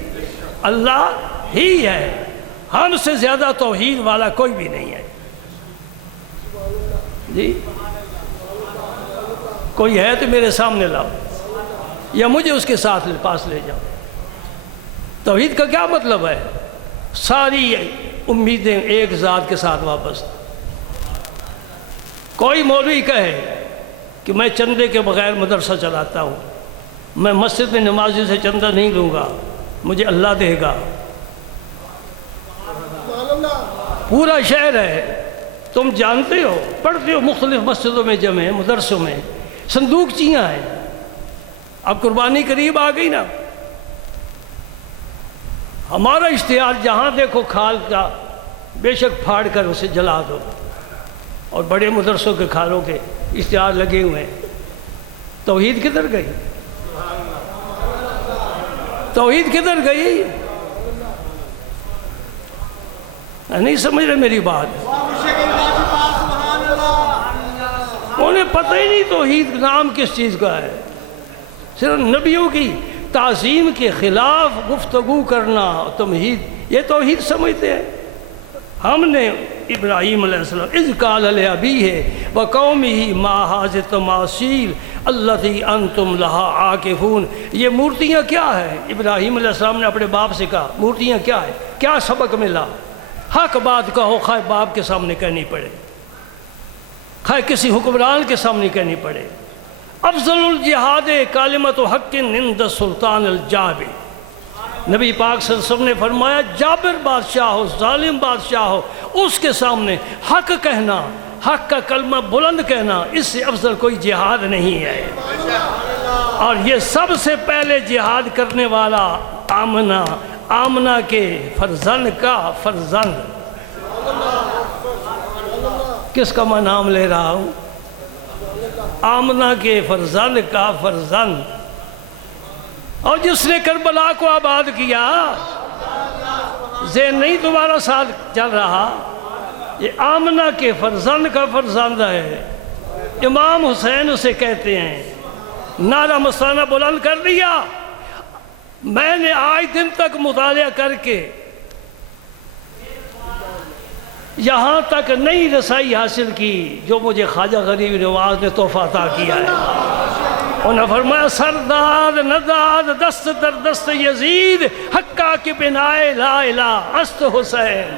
اللہ ہی ہے، ہم سے زیادہ توحید والا کوئی بھی نہیں ہے۔ جی کوئی ہے تو میرے سامنے لاؤ، یا مجھے اس کے ساتھ پاس لے جاؤ۔ توحید کا کیا مطلب ہے؟ ساری امیدیں ایک ذات کے ساتھ وابستہ۔ کوئی مولوی کہے کہ میں چندے کے بغیر مدرسہ چلاتا ہوں، میں مسجد میں نمازی سے چندہ نہیں لوں گا، مجھے اللہ دے گا۔ پورا شہر ہے، تم جانتے ہو، پڑھتے ہو، مختلف مسجدوں میں جمع مدرسوں میں صندوقچیاں ہیں۔ اب قربانی قریب آ گئی نا، ہمارا اشتہار جہاں دیکھو کھال کا بے شک پھاڑ کر اسے جلا دو، اور بڑے مدرسوں کے کھالوں کے اشتہار لگے ہوئے ہیں۔ توحید کدھر گئی؟ توحید کدھر گئی؟ نہیں سمجھ رہے میری بات؟ انہیں پتہ ہی نہیں توحید نام کس چیز کا ہے۔ صرف نبیوں کی تعظیم کے خلاف گفتگو کرنا توحید، یہ توحید سمجھتے ہیں۔ ہم نے ابراہیم علیہ السلام اذ قال لأبیہ وقومہ ما ھذہ التماثیل التی انتم لہا عاکفون، یہ مورتیاں کیا ہیں؟ ابراہیم علیہ السلام نے اپنے باپ سے کہا مورتیاں کیا ہے؟ کیا سبق ملا؟ حق بات کہو، خواہ باپ کے سامنے کہنی پڑے، خواہ کسی حکمران کے سامنے کہنی پڑے۔ افضل الجہاد کلمۃ حق عند السلطان الجابر، نبی پاک صلی اللہ علیہ وسلم نے فرمایا جابر بادشاہ ہو، ظالم بادشاہ ہو، اس کے سامنے حق کہنا، حق کا کلمہ بلند کہنا، اس سے افضل کوئی جہاد نہیں ہے۔ اور یہ سب سے پہلے جہاد کرنے والا آمنہ کے فرزند کا فرزند، کس کا میں نام لے رہا ہوں؟ آمنہ کے فرزند کا فرزند، اور جس نے کربلا کو آباد کیا، ذہن نہیں تمہارا ساتھ چل رہا، یہ آمنہ کے فرزند کا فرزند ہے۔ امام حسین اسے کہتے ہیں، نعرہ مستانہ بلند کر دیا۔ میں نے آج دن تک مطالعہ کر کے یہاں تک نئی رسائی حاصل کی جو مجھے خواجہ غریب نواز نے تحفہ عطا کیا ہے۔ انہوں نے فرمایا سرداد نداد دست در دست یزید حقا کے بنائے لا الہ است حسین۔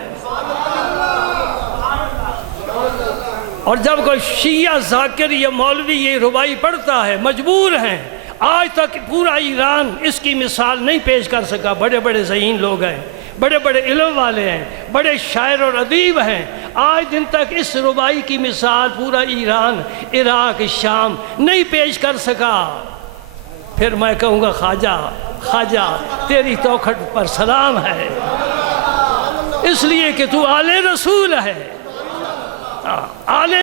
اور جب کوئی شیعہ ذاکر یا مولوی یہ ربائی پڑھتا ہے، مجبور ہیں، آج تک پورا ایران اس کی مثال نہیں پیش کر سکا۔ بڑے بڑے ذہین لوگ ہیں، بڑے بڑے علم والے ہیں، بڑے شاعر اور ادیب ہیں، آج دن تک اس ربائی کی مثال پورا ایران، عراق، شام نہیں پیش کر سکا۔ پھر میں کہوں گا خواجہ تیری توکھٹ پر سلام ہے، اس لیے کہ تو آل رسول ہے۔ آل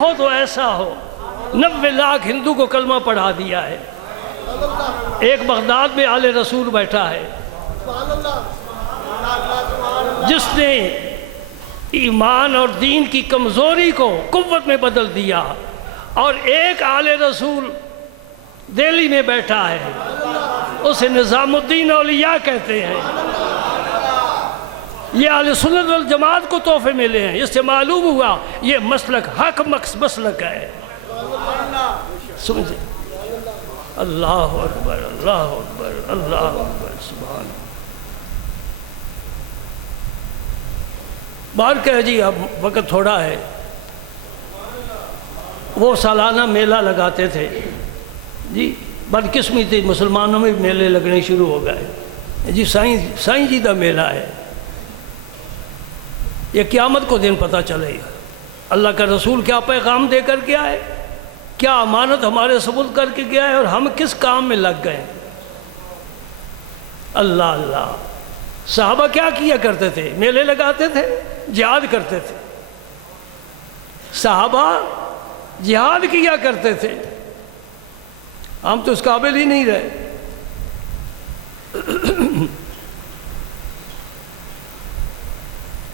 ہو تو ایسا ہو، 90 لاکھ ہندو کو کلمہ پڑھا دیا ہے، ایک بغداد میں آل رسول بیٹھا ہے جس نے ایمان اور دین کی کمزوری کو قوت میں بدل دیا، اور ایک آل رسول دہلی میں بیٹھا ہے، اسے نظام الدین اولیاء کہتے ہیں۔ یہ اہل سنت والجماعت کو تحفے ملے ہیں، اس سے معلوم ہوا یہ مسلک حق مسلک ہے۔ سمجھے؟ اللہ اکبر، اللہ اکبر، اللہ اکبر، سبحان اللہ۔ بار کہ جی اب وقت تھوڑا ہے، وہ سالانہ میلہ لگاتے تھے جی، بدقسمتی مسلمانوں میں میلے لگنے شروع ہو گئے جی، سائیں جی کا میلہ ہے، یہ قیامت کو دن پتہ چلے گا اللہ کا رسول کیا پیغام دے کر کے آئے، کیا امانت ہمارے سپرد کر کے گیا ہے، اور ہم کس کام میں لگ گئے۔ اللہ اللہ، صحابہ کیا کیا کرتے تھے؟ میلے لگاتے تھے، جہاد کرتے تھے، صحابہ جہاد کیا کرتے تھے، ہم تو اس قابل ہی نہیں رہے۔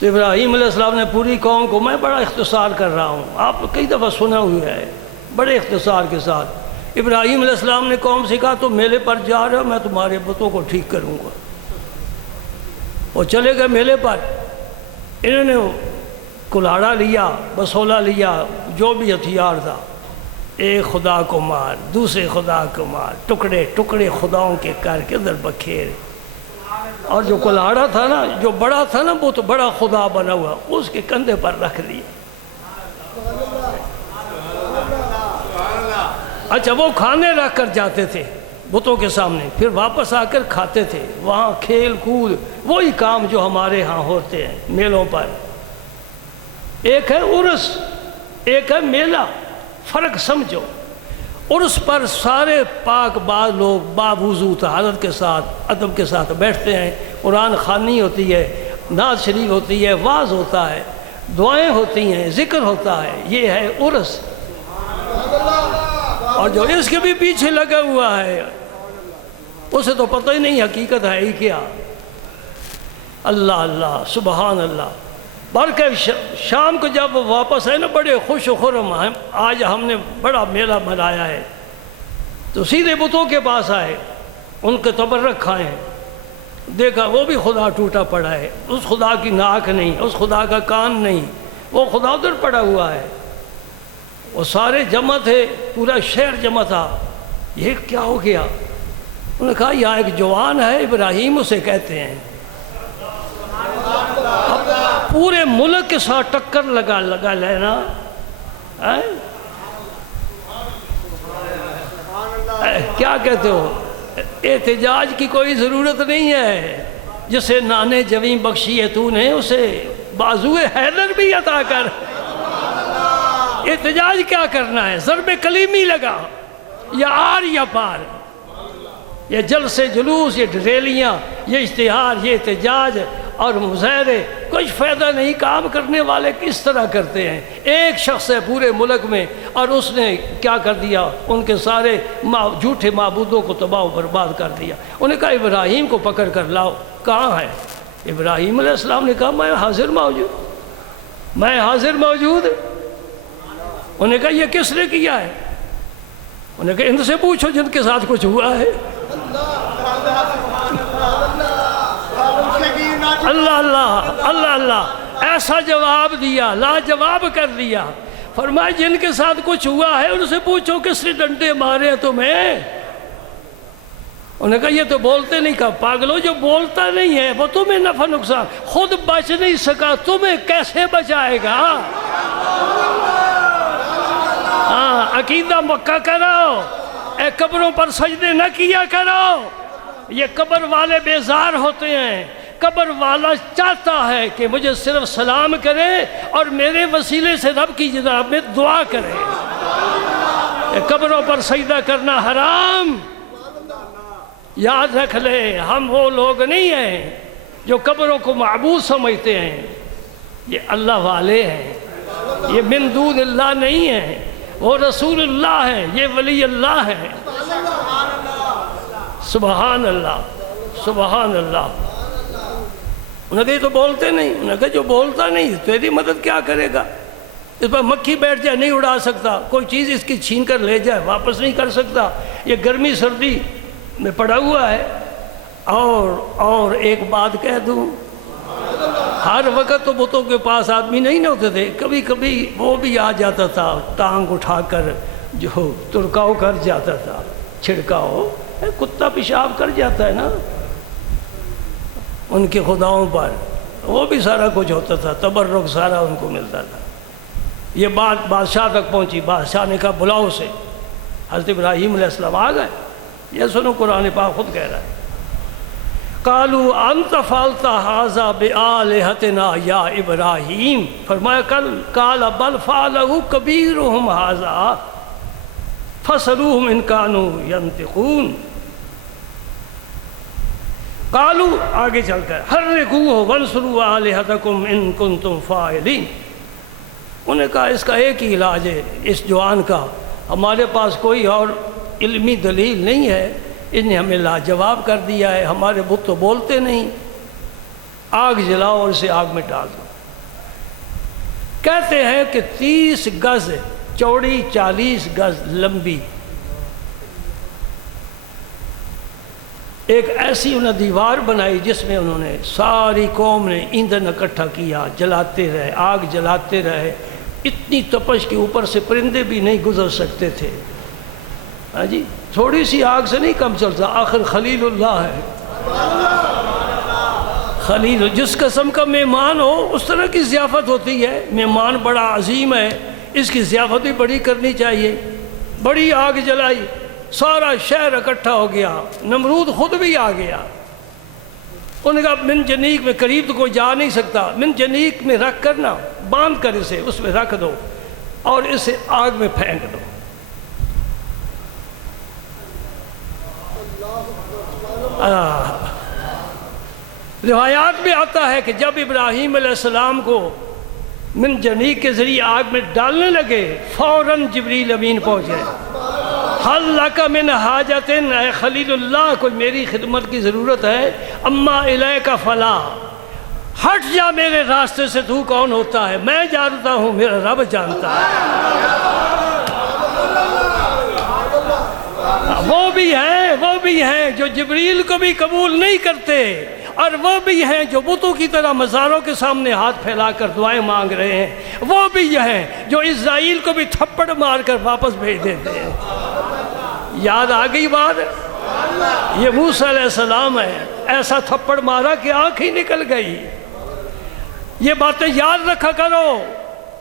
تو ابراہیم علیہ السلام نے پوری قوم کو، میں بڑا اختصار کر رہا ہوں، آپ کئی دفعہ سنا ہوا ہے، بڑے اختصار کے ساتھ ابراہیم علیہ السلام نے قوم سے کہا تم میلے پر جا رہے ہو، میں تمہارے بتوں کو ٹھیک کروں گا۔ وہ چلے گئے میلے پر، انہوں نے کلاڑا لیا، بسولہ لیا، جو بھی ہتھیار تھا، ایک خدا کو مار، دوسرے خدا کو مار، ٹکڑے ٹکڑے خداؤں کے کر کے ادھر بکھیر، اور جو کلاڑا تھا نا، جو بڑا تھا نا، وہ تو بڑا خدا بنا ہوا، اس کے کندھے پر رکھ دیا۔ اچھا، وہ کھانے رکھ کر جاتے تھے بتوں کے سامنے، پھر واپس آ کر کھاتے تھے، وہاں کھیل کود، وہی کام جو ہمارے ہاں ہوتے ہیں میلوں پر۔ ایک ہے عرس، ایک ہے میلہ، فرق سمجھو۔ عرس پر سارے پاک باز لوگ باوضو طہارت کے ساتھ، ادب کے ساتھ بیٹھتے ہیں، قرآن خوانی ہوتی ہے، نعت شریف ہوتی ہے، واعظ ہوتا ہے، دعائیں ہوتی ہیں، ذکر ہوتا ہے، یہ ہے عرس۔ اور جو اس کے بھی پیچھے لگا ہوا ہے اسے تو پتہ ہی نہیں حقیقت ہے ہی کیا۔ اللہ اللہ، سبحان اللہ۔ بلکہ شام کو جب واپس آئے نا، بڑے خوش و خرم ہیں، آج ہم نے بڑا میلہ منایا ہے، تو سیدھے بتوں کے پاس آئے، ان کے تبرک کھائے، دیکھا وہ بھی خدا ٹوٹا پڑا ہے، اس خدا کی ناک نہیں، اس خدا کا کان نہیں، وہ خدا ادھر پڑا ہوا ہے۔ وہ سارے جمع تھے، پورا شہر جمع تھا، یہ کیا ہو گیا؟ انہوں نے کہا یہاں ایک جوان ہے، ابراہیم اسے کہتے ہیں، پورے ملک کے ساتھ ٹکر لگا لینا، کیا کہتے ہو؟ احتجاج کی کوئی ضرورت نہیں ہے، جسے نانے جویں بخشی ہے تو نے، اسے بازوئے حیدر بھی عطا کر۔ احتجاج کیا کرنا ہے؟ ضرب کلیمی لگا، یا آر یا پار، یہ جلسے جلوس، یہ ریلیاں، یہ اشتہار، یہ احتجاج اور مظاہرے، کچھ فائدہ نہیں۔ کام کرنے والے کس طرح کرتے ہیں؟ ایک شخص ہے پورے ملک میں، اور اس نے کیا کر دیا؟ ان کے سارے جھوٹے معبودوں کو تباہ و برباد کر دیا۔ انہوں نے کہا ابراہیم کو پکڑ کر لاؤ، کہاں ہے؟ ابراہیم علیہ السلام نے کہا میں حاضر موجود، میں حاضر موجود۔ انہوں نے کہا یہ کس نے کیا ہے؟ انہوں نے کہا ان سے پوچھو جن کے ساتھ کچھ ہوا ہے۔ اللہ اللہ اللہ اللہ، ایسا جواب دیا، لاجواب کر دیا۔ فرمایا جن کے ساتھ کچھ ہوا ہے ان سے پوچھو کس نے ڈنڈے مارے تمہیں۔ انہوں نے کہا یہ تو بولتے نہیں۔ کہا پاگلو، جو بولتا نہیں ہے وہ تمہیں نفع نقصان، خود بچ نہیں سکا، تمہیں کیسے بچائے گا؟ ہاں، عقیدہ مکہ کرو، اے قبروں پر سجدے نہ کیا کرو۔ یہ قبر والے بیزار ہوتے ہیں، قبر والا چاہتا ہے کہ مجھے صرف سلام کرے اور میرے وسیلے سے رب کی جناب میں دعا کرے۔ قبروں پر سجدہ کرنا حرام۔ یاد رکھ لے، ہم وہ لوگ نہیں ہیں جو قبروں کو معبود سمجھتے ہیں، یہ اللہ والے ہیں، یہ من دون اللہ نہیں ہیں، وہ رسول اللہ ہیں، یہ ولی اللہ ہیں۔ سبحان اللہ، سبحان اللہ۔ انہوں نے کہا یہ تو بولتے نہیں۔ انہوں نے کہا جو بولتا نہیں تیری مدد کیا کرے گا؟ اس پر مکھی بیٹھ جائے نہیں اڑا سکتا، کوئی چیز اس کی چھین کر لے جائے واپس نہیں کر سکتا، یہ گرمی سردی میں پڑا ہوا ہے۔ اور ایک بات کہہ دوں، ہر وقت تو بتوں کے پاس آدمی نہیں ہوتے تھے، کبھی کبھی وہ بھی آ جاتا تھا ٹانگ اٹھا کر، جو ترکاؤ کر جاتا تھا، چھڑکاؤ، کتا پیشاب کر جاتا ہے نا ان کے خداؤں پر، وہ بھی سارا کچھ ہوتا تھا، تبرک سارا ان کو ملتا تھا۔ یہ بات بادشاہ تک پہنچی، بادشاہ نے کہا بلاؤ اسے۔ حضرت ابراہیم علیہ السلام آ گئے۔ یہ سنو قرآن پاک خود کہہ رہا ہے، قالوا انت فعلت هذا بآلهتنا یا ابراہیم، فرمایا قال بل فعله كبيرهم هذا فاسألوهم ان كانوا ينطقون۔ قالوا، آگے چل کر، حرقوه وانصروا آلهتكم ان كنتم فاعلين۔ انہوں نے کہا اس کا ایک ہی علاج ہے اس جوان کا، ہمارے پاس کوئی اور علمی دلیل نہیں ہے، اس نے ہمیں لاجواب کر دیا ہے، ہمارے بت تو بولتے نہیں، آگ جلاؤ اور اسے آگ میں ڈال دو۔ کہتے ہیں کہ 30 گز چوڑی 40 گز لمبی ایک ایسی انہیں دیوار بنائی جس میں انہوں نے ساری قوم نے ایندھن اکٹھا کیا، جلاتے رہے، آگ جلاتے رہے، اتنی تپش کے اوپر سے پرندے بھی نہیں گزر سکتے تھے۔ ہاں جی، تھوڑی سی آگ سے نہیں کم چلتا، آخر خلیل اللہ ہے۔ خلیل جس قسم کا مہمان ہو اس طرح کی ضیافت ہوتی ہے، مہمان بڑا عظیم ہے، اس کی ضیافت بھی بڑی کرنی چاہیے۔ بڑی آگ جلائی، سارا شہر اکٹھا ہو گیا، نمرود خود بھی آ گیا۔ انہوں نے کہا من جنیق میں قریب تو کوئی جا نہیں سکتا، من جنیق میں رکھ کر نا باندھ کر اسے اس میں رکھ دو اور اسے آگ میں پھینک دو۔ روایات میں آتا ہے کہ جب ابراہیم علیہ السلام کو من جنیق کے ذریعے آگ میں ڈالنے لگے فوراً جبریل امین پہنچ گئے۔ حل لک من حاجت، اے خلیل اللہ کوئی میری خدمت کی ضرورت ہے؟ اما الیک فلا، ہٹ جا میرے راستے سے، تو کون ہوتا ہے؟ میں جانتا ہوں، میرا رب جانتا ہے۔ وہ بھی ہیں جو جبریل کو بھی قبول نہیں کرتے، اور وہ بھی ہیں جو بتوں کی طرح مزاروں کے سامنے ہاتھ پھیلا کر دعائیں مانگ رہے ہیں، وہ بھی ہیں جو اسرائیل کو بھی تھپڑ مار کر واپس بھیج دیتے ہیں۔ یاد آ گئی بات؟ یہ موسیٰ علیہ السلام ہے، ایسا تھپڑ مارا کہ آنکھ ہی نکل گئی۔ یہ باتیں یاد رکھا کرو،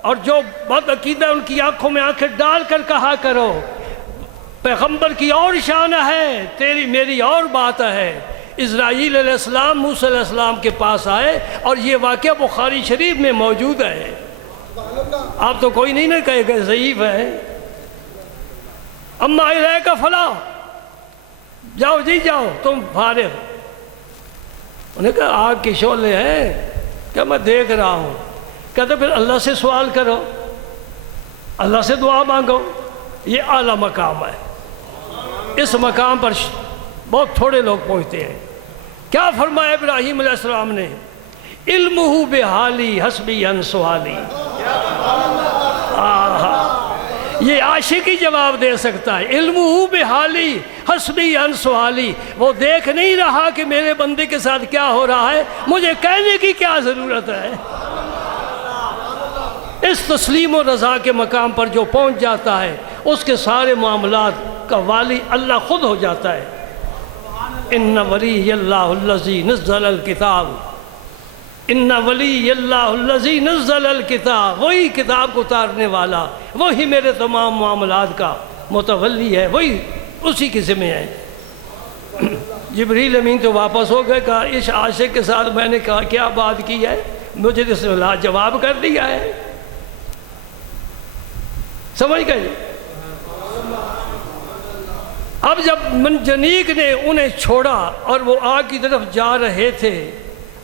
اور جو بد عقیدہ ان کی آنکھوں میں آنکھیں ڈال کر کہا کرو پیغمبر کی اور شان ہے، تیری میری اور بات ہے۔ اسرائیل علیہ السلام موسیٰ علیہ السلام کے پاس آئے اور یہ واقعہ بخاری شریف میں موجود ہے۔ آپ تو کوئی نہیں نہ کہے گا ضعیف ہے۔ اما الیک فلا، جاؤ جی جاؤ تم فارغ۔ انہوں نے کہا آگ کے شعلے ہیں، کہ میں دیکھ رہا ہوں۔ کہتے پھر اللہ سے سوال کرو، اللہ سے دعا مانگو، یہ اعلیٰ مقام ہے۔ اس مقام پر بہت تھوڑے لوگ پہنچتے ہیں۔ کیا فرمایا ابراہیم علیہ السلام نے؟ علمہ بحالی حسبی عن سوالی۔ یہ عاشق ہی جواب دے سکتا ہے۔ علمہ بحالی حسبی عن سوالی، وہ دیکھ نہیں رہا کہ میرے بندے کے ساتھ کیا ہو رہا ہے، مجھے کہنے کی کیا ضرورت ہے؟ اس تسلیم و رضا کے مقام پر جو پہنچ جاتا ہے اس کے سارے معاملات کا والی اللہ خود ہو جاتا ہے۔ ان ولی اللہ الذی نزل الکتاب، ان ولی اللہ الذی نزل الکتاب، وہی کتاب کو اتارنے والا، وہی میرے تمام معاملات کا متولی ہے، وہی اسی کے ذمہ ہے۔ جبریل امین تو واپس ہو گئے، کہا اس عاشق کے ساتھ میں نے کہا کیا بات کی ہے، مجھے اس نے لاجواب کر دیا ہے۔ سمجھ گئے؟ اب جب منجنیق نے انہیں چھوڑا اور وہ آگ کی طرف جا رہے تھے،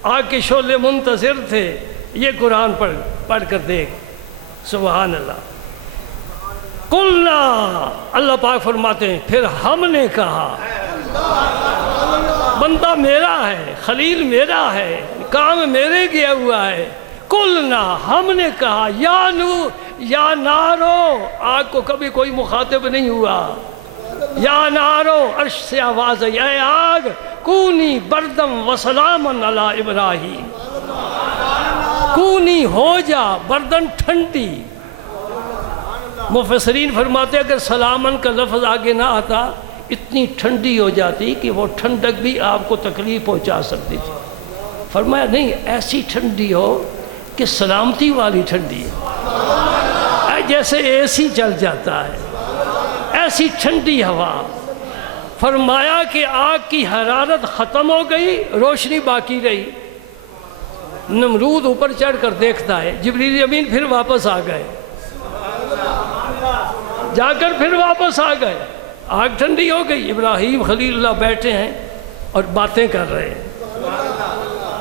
آگ کے شعلے منتظر تھے، یہ قرآن پڑھ کر دیکھ، سبحان اللہ۔ قلنا، اللہ پاک فرماتے ہیں پھر ہم نے کہا، بندہ میرا ہے، خلیل میرا ہے، کام میرے کیا ہوا ہے۔ قلنا، ہم نے کہا، یا نارو، آگ کو کبھی کوئی مخاطب نہیں ہوا، یا نارو، عرش سے آواز ہے، اے آگ کونی بردم و سلامن علی ابراہیم، کونی ہو جا بردن ٹھنڈی۔ مفسرین فرماتے اگر سلامن کا لفظ آگے نہ آتا اتنی ٹھنڈی ہو جاتی کہ وہ ٹھنڈک بھی آپ کو تکلیف پہنچا سکتی تھی۔ فرمایا نہیں، ایسی ٹھنڈی ہو کہ سلامتی والی ٹھنڈی ہے، جیسے اے سی چل جاتا ہے، ایسی ٹھنڈی ہوا۔ فرمایا کہ آگ کی حرارت ختم ہو گئی، روشنی باقی رہی۔ نمرود اوپر چڑھ کر دیکھتا ہے، جبریل امین پھر واپس آ گئے، جا کر پھر واپس آ گئے، آگ ٹھنڈی ہو گئی۔ ابراہیم خلیل اللہ بیٹھے ہیں اور باتیں کر رہے ہیں،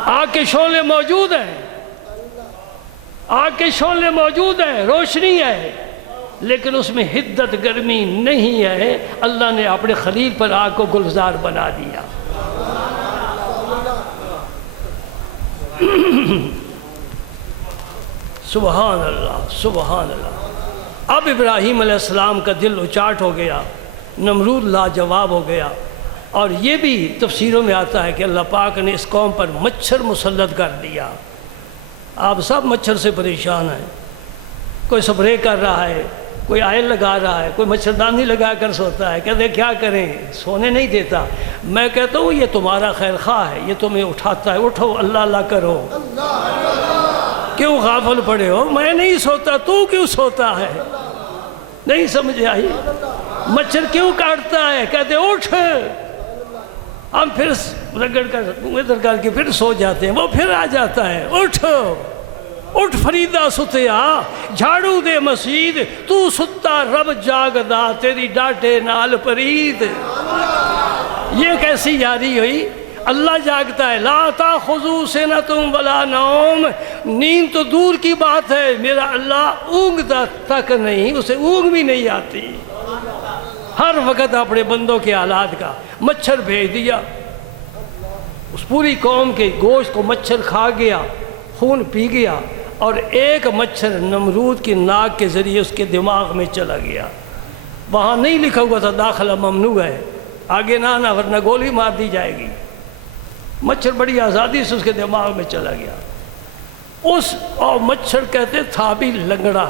آگ کے شعلے موجود ہیں، آگ کے شعلے موجود ہیں، روشنی ہے، لیکن اس میں حدت گرمی نہیں ہے۔ اللہ نے اپنے خلیل پر آگ کو گلزار بنا دیا۔ سبحان اللہ سبحان اللہ۔ اب ابراہیم علیہ السلام کا دل اچاٹ ہو گیا، نمرود لاجواب ہو گیا۔ اور یہ بھی تفسیروں میں آتا ہے کہ اللہ پاک نے اس قوم پر مچھر مسلط کر دیا۔ آپ سب مچھر سے پریشان ہیں، کوئی سپرے کر رہا ہے، کوئی آئل لگا رہا ہے، کوئی مچھردانی لگا کر سوتا ہے، کہتے کیا کریں، سونے نہیں دیتا۔ میں کہتا ہوں یہ تمہارا خیر خواہ ہے، یہ تمہیں اٹھاتا ہے، اٹھو اللہ اللہ کرو، کیوں غافل پڑے ہو؟ میں نہیں سوتا، تو کیوں سوتا ہے؟ نہیں سمجھ آئی؟ مچھر کیوں کاٹتا ہے؟ کہتے اٹھ، ہم پھر رگڑ کر ادھر کر کے پھر سو جاتے ہیں، وہ پھر آ جاتا ہے، اٹھ اٹھ فریدہ ستیا، جھاڑو دے مسجد، تو ستا رب جاگدا، تیری ڈاٹے نال پرید۔ یہ کیسی یاری ہوئی؟ اللہ جاگتا ہے، لا تاخذو سنۃ ولا نوم، نیند تو دور کی بات ہے، میرا اللہ اونگتا تک نہیں، اسے اونگ بھی نہیں آتی، ہر وقت اپنے بندوں کے حالات کا۔ مچھر بھیج دیا، اس پوری قوم کے گوشت کو مچھر کھا گیا، خون پی گیا، اور ایک مچھر نمرود کی ناک کے ذریعے اس کے دماغ میں چلا گیا۔ وہاں نہیں لکھا ہوا تھا داخلہ ممنوع ہے، آگے نہ آنا ورنہ گولی مار دی جائے گی۔ مچھر بڑی آزادی سے اس کے دماغ میں چلا گیا۔ اور مچھر کہتے تھا بھی لنگڑا،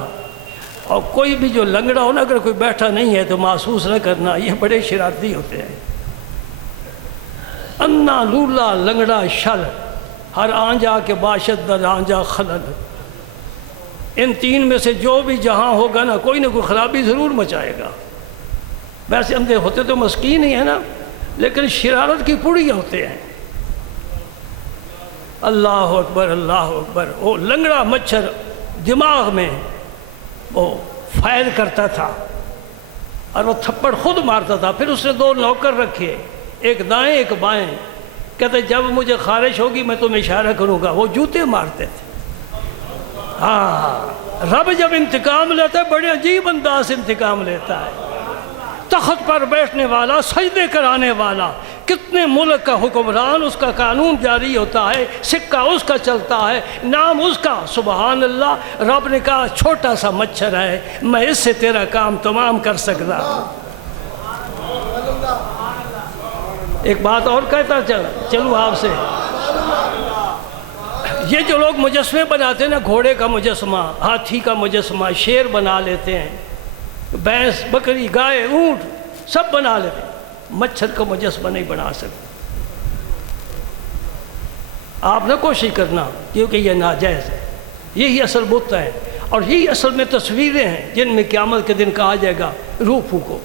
اور کوئی بھی جو لنگڑا ہو نا، اگر کوئی بیٹھا نہیں ہے تو محسوس نہ کرنا، یہ بڑے شرارتی ہوتے ہیں۔ انا لولا لنگڑا شل، ہر آنجا کے باشد در آنجا خلل۔ ان تین میں سے جو بھی جہاں ہوگا نا، کوئی نہ کوئی خرابی ضرور مچائے گا۔ ویسے اندھے ہوتے تو مسکین ہی ہیں نا، لیکن شرارت کی پوڑی ہوتے ہیں۔ اللہ اکبر اللہ اکبر۔ وہ لنگڑا مچھر دماغ میں وہ فائر کرتا تھا، اور وہ تھپڑ خود مارتا تھا۔ پھر اس نے دو نوکر رکھے، ایک دائیں ایک بائیں، کہتے جب مجھے خارش ہوگی میں تمہیں اشارہ کروں گا، وہ جوتے مارتے تھے۔ ہاں، رب جب انتقام لیتا ہے بڑے عجیب انداز سے انتقام لیتا ہے۔ تخت پر بیٹھنے والا، سجدے کرانے والا، کتنے ملک کا حکمران، اس کا قانون جاری ہوتا ہے، سکہ اس کا چلتا ہے، نام اس کا۔ سبحان اللہ۔ رب نے کہا چھوٹا سا مچھر ہے، میں اس سے تیرا کام تمام کر سکتا۔ ایک بات اور کہتا چلو آپ سے، یہ جو لوگ مجسمے بناتے ہیں نا، گھوڑے کا مجسمہ، ہاتھی کا مجسمہ، شیر بنا لیتے ہیں، بھینس، بکری، گائے، اونٹ سب بنا لیتے ہیں، مچھر کا مجسمہ نہیں بنا سکتے۔ آپ نہ کوشش کرنا، کیونکہ یہ ناجائز ہے۔ یہی اصل بت ہے، اور یہی اصل میں تصویریں ہیں جن میں قیامت کے دن کہا جائے گا روح پھونکو،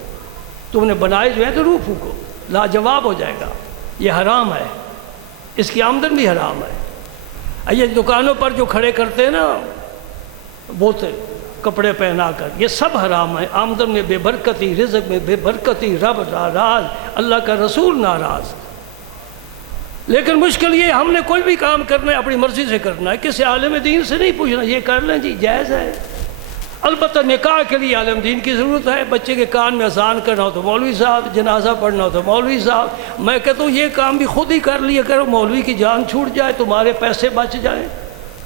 تم نے بنائے جو ہیں تو روح پھونکو، لاجواب ہو جائے گا۔ یہ حرام ہے، اس کی آمدن بھی حرام ہے۔ یہ دکانوں پر جو کھڑے کرتے ہیں نا بوتے، کپڑے پہنا کر، یہ سب حرام ہے۔ آمدن میں بے برکتی، رزق میں بے برکتی، رب ناراض، اللہ کا رسول ناراض۔ لیکن مشکل یہ، ہم نے کوئی بھی کام کرنا ہے اپنی مرضی سے کرنا ہے، کسی عالم دین سے نہیں پوچھنا یہ کر لیں جی جائز ہے۔ البتہ نکاح کے لیے عالم دین کی ضرورت ہے، بچے کے کان میں اذان کرنا ہو تو مولوی صاحب، جنازہ پڑھنا ہو تو مولوی صاحب۔ میں کہتا ہوں یہ کام بھی خود ہی کر لیا کرو، مولوی کی جان چھوٹ جائے، تمہارے پیسے بچ جائیں،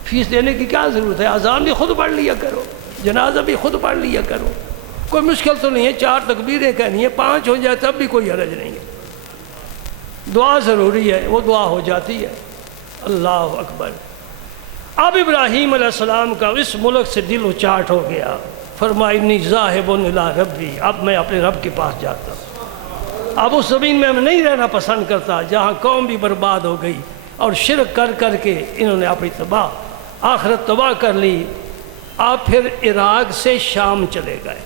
فیس دینے کی کیا ضرورت ہے؟ اذان بھی خود پڑھ لیا کرو، جنازہ بھی خود پڑھ لیا کرو، کوئی مشکل تو نہیں ہے۔ 4 تکبیریں کہنی ہے، 5 ہو جائے تب بھی کوئی حرج نہیں ہے۔ دعا ضروری ہے، وہ دعا ہو جاتی ہے۔ اللہ اکبر۔ اب ابراہیم علیہ السلام کا اس ملک سے دل اچاٹ ہو گیا، فرمایا انی ذاہب الی ربی، اب میں اپنے رب کے پاس جاتا ہوں۔ اب اس زمین میں نہیں رہنا پسند کرتا جہاں قوم بھی برباد ہو گئی، اور شرک کر کر کے انہوں نے اپنی آخرت تباہ کر لی۔ آپ پھر عراق سے شام چلے گئے۔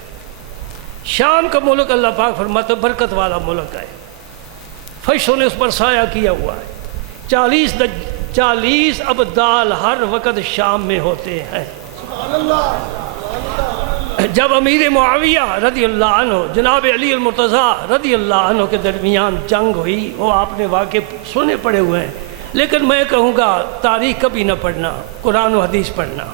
شام کا ملک اللہ پاک فرماتا ہے برکت والا ملک ہے، فرشتوں نے اس پر سایہ کیا ہوا ہے۔ 40 ابدال ہر وقت شام میں ہوتے ہیں۔ جب امیر معاویہ رضی اللہ عنہ جناب علی المرتضیٰ رضی اللہ عنہ کے درمیان جنگ ہوئی، وہ آپ نے واقع سنے پڑے ہوئے ہیں، لیکن میں کہوں گا تاریخ کبھی نہ پڑھنا، قرآن و حدیث پڑھنا۔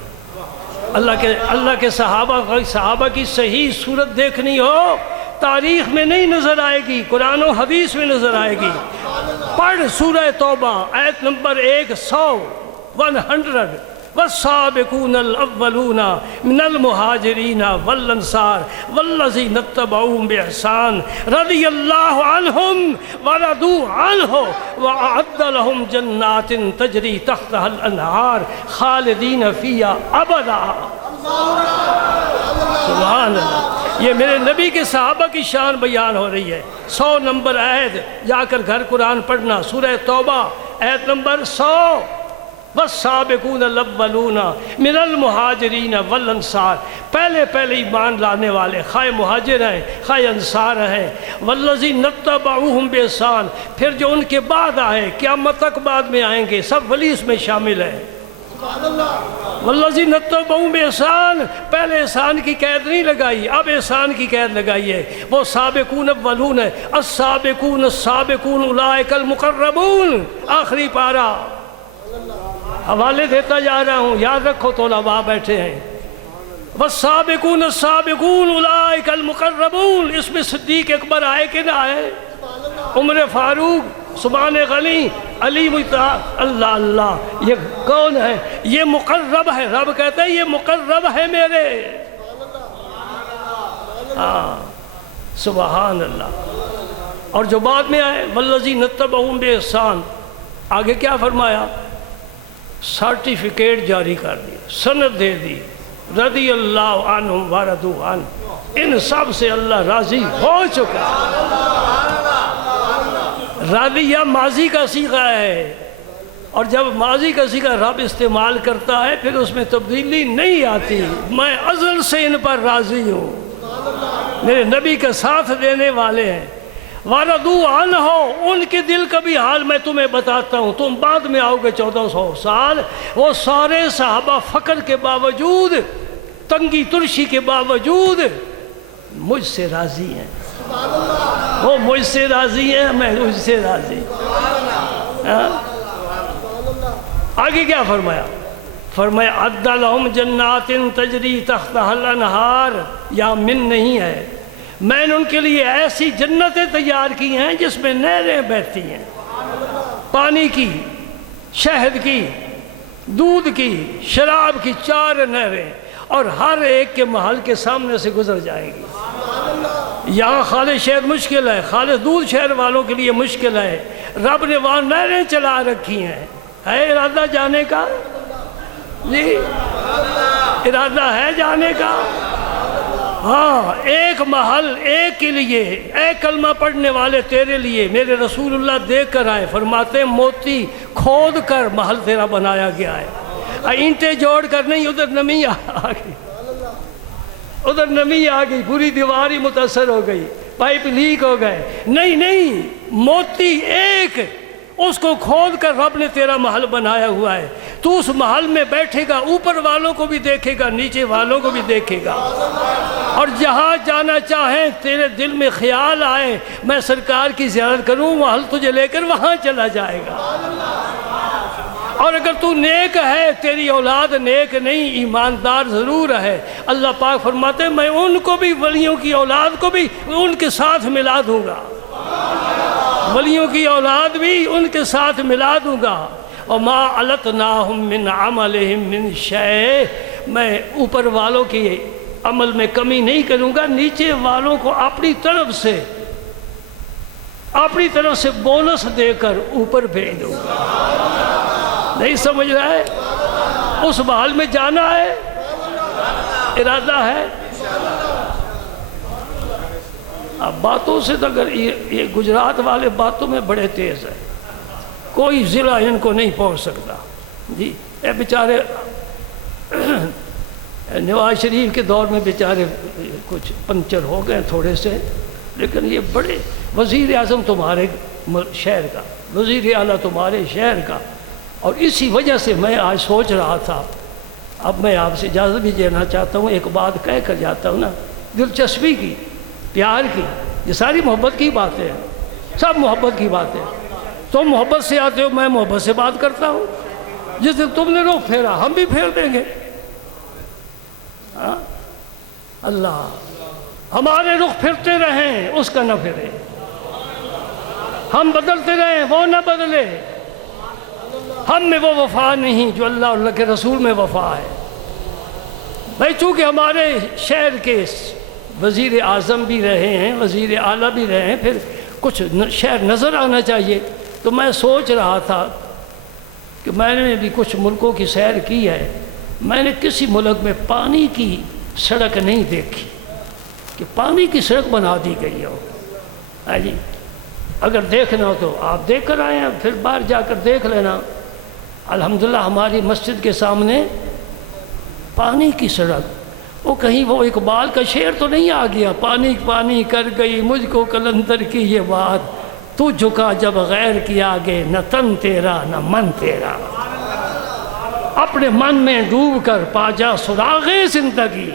اللہ کے صحابہ کی صحیح صورت دیکھنی ہو، تاریخ میں نہیں نظر آئے گی، قرآن و حدیث میں نظر آئے گی۔ پڑھ سورہ توبہ آیت نمبر 100 والسابقون الاولون من المہاجرین والانصار والذین اتبعوهم بإحسان رضی اللہ عنہم ورضوا عنہ وأعد لهم جنات تجری تحتها الانہار خالدین فیہا ابدا۔ سبحان اللہ، یہ میرے نبی کے صحابہ کی شان بیان ہو رہی ہے۔ 100 نمبر آیت، جا کر گھر قرآن پڑھنا، سورہ توبہ آیت نمبر 100۔ والسابقون الاولون من المہاجرین والانصار، پہلے ایمان لانے والے، خواہ مہاجر ہیں خواہ انصار ہیں، والذین اتبعوہم بإحسان، پھر جو ان کے بعد آئے، قیامت تک بعد میں آئیں گے، سب ولی اس میں شامل ہیں۔ والذین اتبعوہم بإحسان، پہلے احسان کی قید نہیں لگائی، اب احسان کی قید لگائی ہے۔ وہ سابقون اولون ہے، السابقون السابقون اولئک المقربون، آخری پارہ، حوالے دیتا جا رہا ہوں، یاد رکھو طلباء بیٹھے ہیں۔ والسابقون السابقون اولئک المقربون، اس میں صدیق اکبر آئے کہ نہ آئے، عمر فاروق، سبحان غنی، علی مطاع، اللہ اللہ، یہ کون ہے؟ یہ مقرب ہے، رب کہتا ہے یہ مقرب ہے میرے، سبحان اللہ۔ اور جو بعد میں آئے والذین اتبعوہم بإحسان، آگے کیا فرمایا؟ سرٹیفکیٹ جاری کر دی، سند دے دی، رضی اللہ عنہم ورضوا عنہ، ان سب سے اللہ راضی ہو چکا۔ راضیہ ماضی کا صیغہ ہے، اور جب ماضی کا صیغہ رب استعمال کرتا ہے پھر اس میں تبدیلی نہیں آتی۔ میں ازل سے ان پر راضی ہوں، میرے نبی کا ساتھ دینے والے ہیں۔ وَرَضُوا عَنْهُ، ان کے دل کا بھی حال میں تمہیں بتاتا ہوں، تم بعد میں آؤ گے 1400 سال، وہ سارے صحابہ فقر کے باوجود، تنگی ترشی کے باوجود مجھ سے راضی ہیں، وہ مجھ سے راضی ہیں، میں مجھ سے راضی۔ آگے کیا فرمایا؟ فرمایا عَدَّ لَهُمْ جَنَّاتٍ تَجْرِي تَحْتَهَا الْأَنْهَارُ، یا من نہیں ہے، میں نے ان کے لیے ایسی جنتیں تیار کی ہیں جس میں نہریں بہتی ہیں، پانی کی، شہد کی، دودھ کی، شراب کی، 4 نہریں، اور ہر ایک کے محل کے سامنے سے گزر جائیں گی۔ یہاں خالص شہد مشکل ہے، خالص دودھ شہر والوں کے لیے مشکل ہے، رب نے وہاں نہریں چلا رکھی ہیں۔ ہے ارادہ جانے کا؟ جی ارادہ ہے جانے کا؟ ہاں، ایک محل ایک کے لیے، اے کلمہ پڑھنے والے تیرے لیے میرے رسول اللہ دیکھ کر آئے، فرماتے ہیں موتی کھود کر محل تیرا بنایا گیا ہے، اینٹیں جوڑ کر نہیں، ادھر نمی آ گئی، ادھر نمی آ گئی، پوری دیوار ہی متاثر ہو گئی، پائپ لیک ہو گئے، نہیں، موتی ایک، اس کو کھود کر رب نے تیرا محل بنایا ہوا ہے، تو اس محل میں بیٹھے گا، اوپر والوں کو بھی دیکھے گا، نیچے والوں کو بھی دیکھے گا، اور جہاں جانا چاہیں تیرے دل میں خیال آئے میں سرکار کی زیارت کروں، محل تجھے لے کر وہاں چلا جائے گا۔ اور اگر تو نیک ہے، تیری اولاد نیک نہیں، ایماندار ضرور ہے، اللہ پاک فرماتے ہیں میں ان کو بھی، ولیوں کی اولاد کو بھی ان کے ساتھ ملا دوں گا، ولیوں کی اولاد بھی ان کے ساتھ ملا دوں گا۔ وَمَا عَلَتْنَاهُمْ مِنْ عَمَلِهِمْ مِنْ شَيْءٍ، میں اوپر والوں کی عمل میں کمی نہیں کروں گا، نیچے والوں کو اپنی طرف سے بونس دے کر اوپر بھیج دوں گا۔ نہیں سمجھ رہا ہے؟ اس محل میں جانا ہے، ارادہ ہے۔ اب باتوں سے تو اگر یہ گجرات والے باتوں میں بڑے تیز ہیں، کوئی ضلع ان کو نہیں پہنچ سکتا۔ جی اے بیچارے نواز شریف کے دور میں بیچارے کچھ پنچر ہو گئے تھوڑے سے، لیکن یہ بڑے، وزیر اعظم تمہارے شہر کا، وزیر اعلیٰ تمہارے شہر کا، اور اسی وجہ سے میں آج سوچ رہا تھا، اب میں آپ سے اجازت بھی دینا چاہتا ہوں، ایک بات کہہ کر جاتا ہوں نا، دلچسپی کی، پیار کی، یہ ساری محبت کی باتیں ہیں، سب محبت کی باتیں، تم محبت سے آتے ہو، میں محبت سے بات کرتا ہوں، جس دن تم نے رخ پھیرا ہم بھی پھیر دیں گے۔ اللہ ہمارے رخ پھرتے رہیں، اس کا نہ پھرے، ہم بدلتے رہیں، وہ نہ بدلے۔ ہم میں وہ وفا نہیں جو اللہ اور اللہ کے رسول میں وفا ہے۔ بھائی چونکہ ہمارے شہر کے وزیر اعظم بھی رہے ہیں، وزیر اعلیٰ بھی رہے ہیں، پھر کچھ شہر نظر آنا چاہیے، تو میں سوچ رہا تھا کہ میں نے بھی کچھ ملکوں کی سیر کی ہے، میں نے کسی ملک میں پانی کی سڑک نہیں دیکھی کہ پانی کی سڑک بنا دی گئی ہو۔ جی اگر دیکھنا ہو تو آپ دیکھ کر آئے ہیں، پھر باہر جا کر دیکھ لینا۔ الحمدللہ ہماری مسجد کے سامنے پانی کی سڑک، وہ کہیں وہ اقبال کا شعر تو نہیں آ گیا، پانی پانی کر گئی مجھ کو قلندر کی یہ بات، تو جھکا جب غیر کی آگے، نہ تن تیرا نہ من تیرا۔ اپنے من میں ڈوب کر پا جا سراغ زندگی۔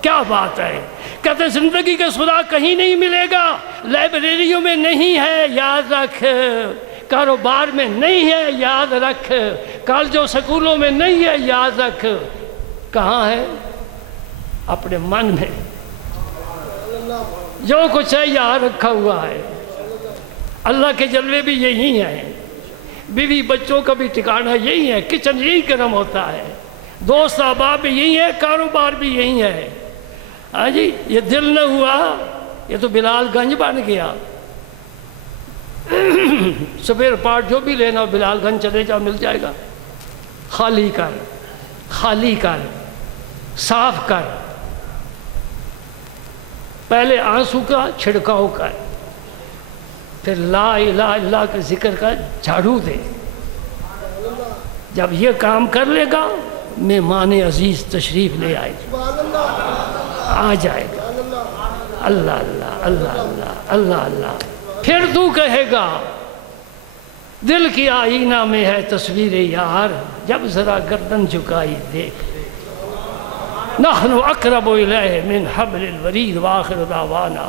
کیا بات ہے، کہتے ہیں زندگی کا سراغ کہیں نہیں ملے گا، لائبریریوں میں نہیں ہے یاد رکھ، کاروبار میں نہیں ہے یاد رکھ، کالجوں سکولوں میں نہیں ہے یاد رکھ، کہاں ہے؟ اپنے من میں۔ جو کچھ ہے یہاں رکھا ہوا ہے۔ اللہ کے جلوے بھی یہی ہیں، بیوی بچوں کا بھی ٹھکانہ یہی ہے، کچن یہی گرم ہوتا ہے، دوست احباب بھی یہی ہے، کاروبار بھی یہی ہے۔ ہاں جی یہ دل نہ ہوا، یہ تو بلال گنج بن گیا۔ سپیئر پارٹ جو بھی لینا ہو بلال گنج چلے جاؤ، مل جائے گا۔ خالی کر، خالی کر، صاف کر، پہلے آنسو کا چھڑکاؤ کر، پھر لا الہ الا اللہ کا ذکر کا جھاڑو دے۔ جب یہ کام کر لے گا مہمان عزیز تشریف لے آئے آ جائے گا۔ اللہ اللہ اللہ اللہ اللہ اللہ۔ پھر تو کہے گا دل کی آئینہ میں ہے تصویر یار، جب ذرا گردن جھکائی دیکھ، نحن اقرب الیہ من حبل الورید، وآخر دعوانا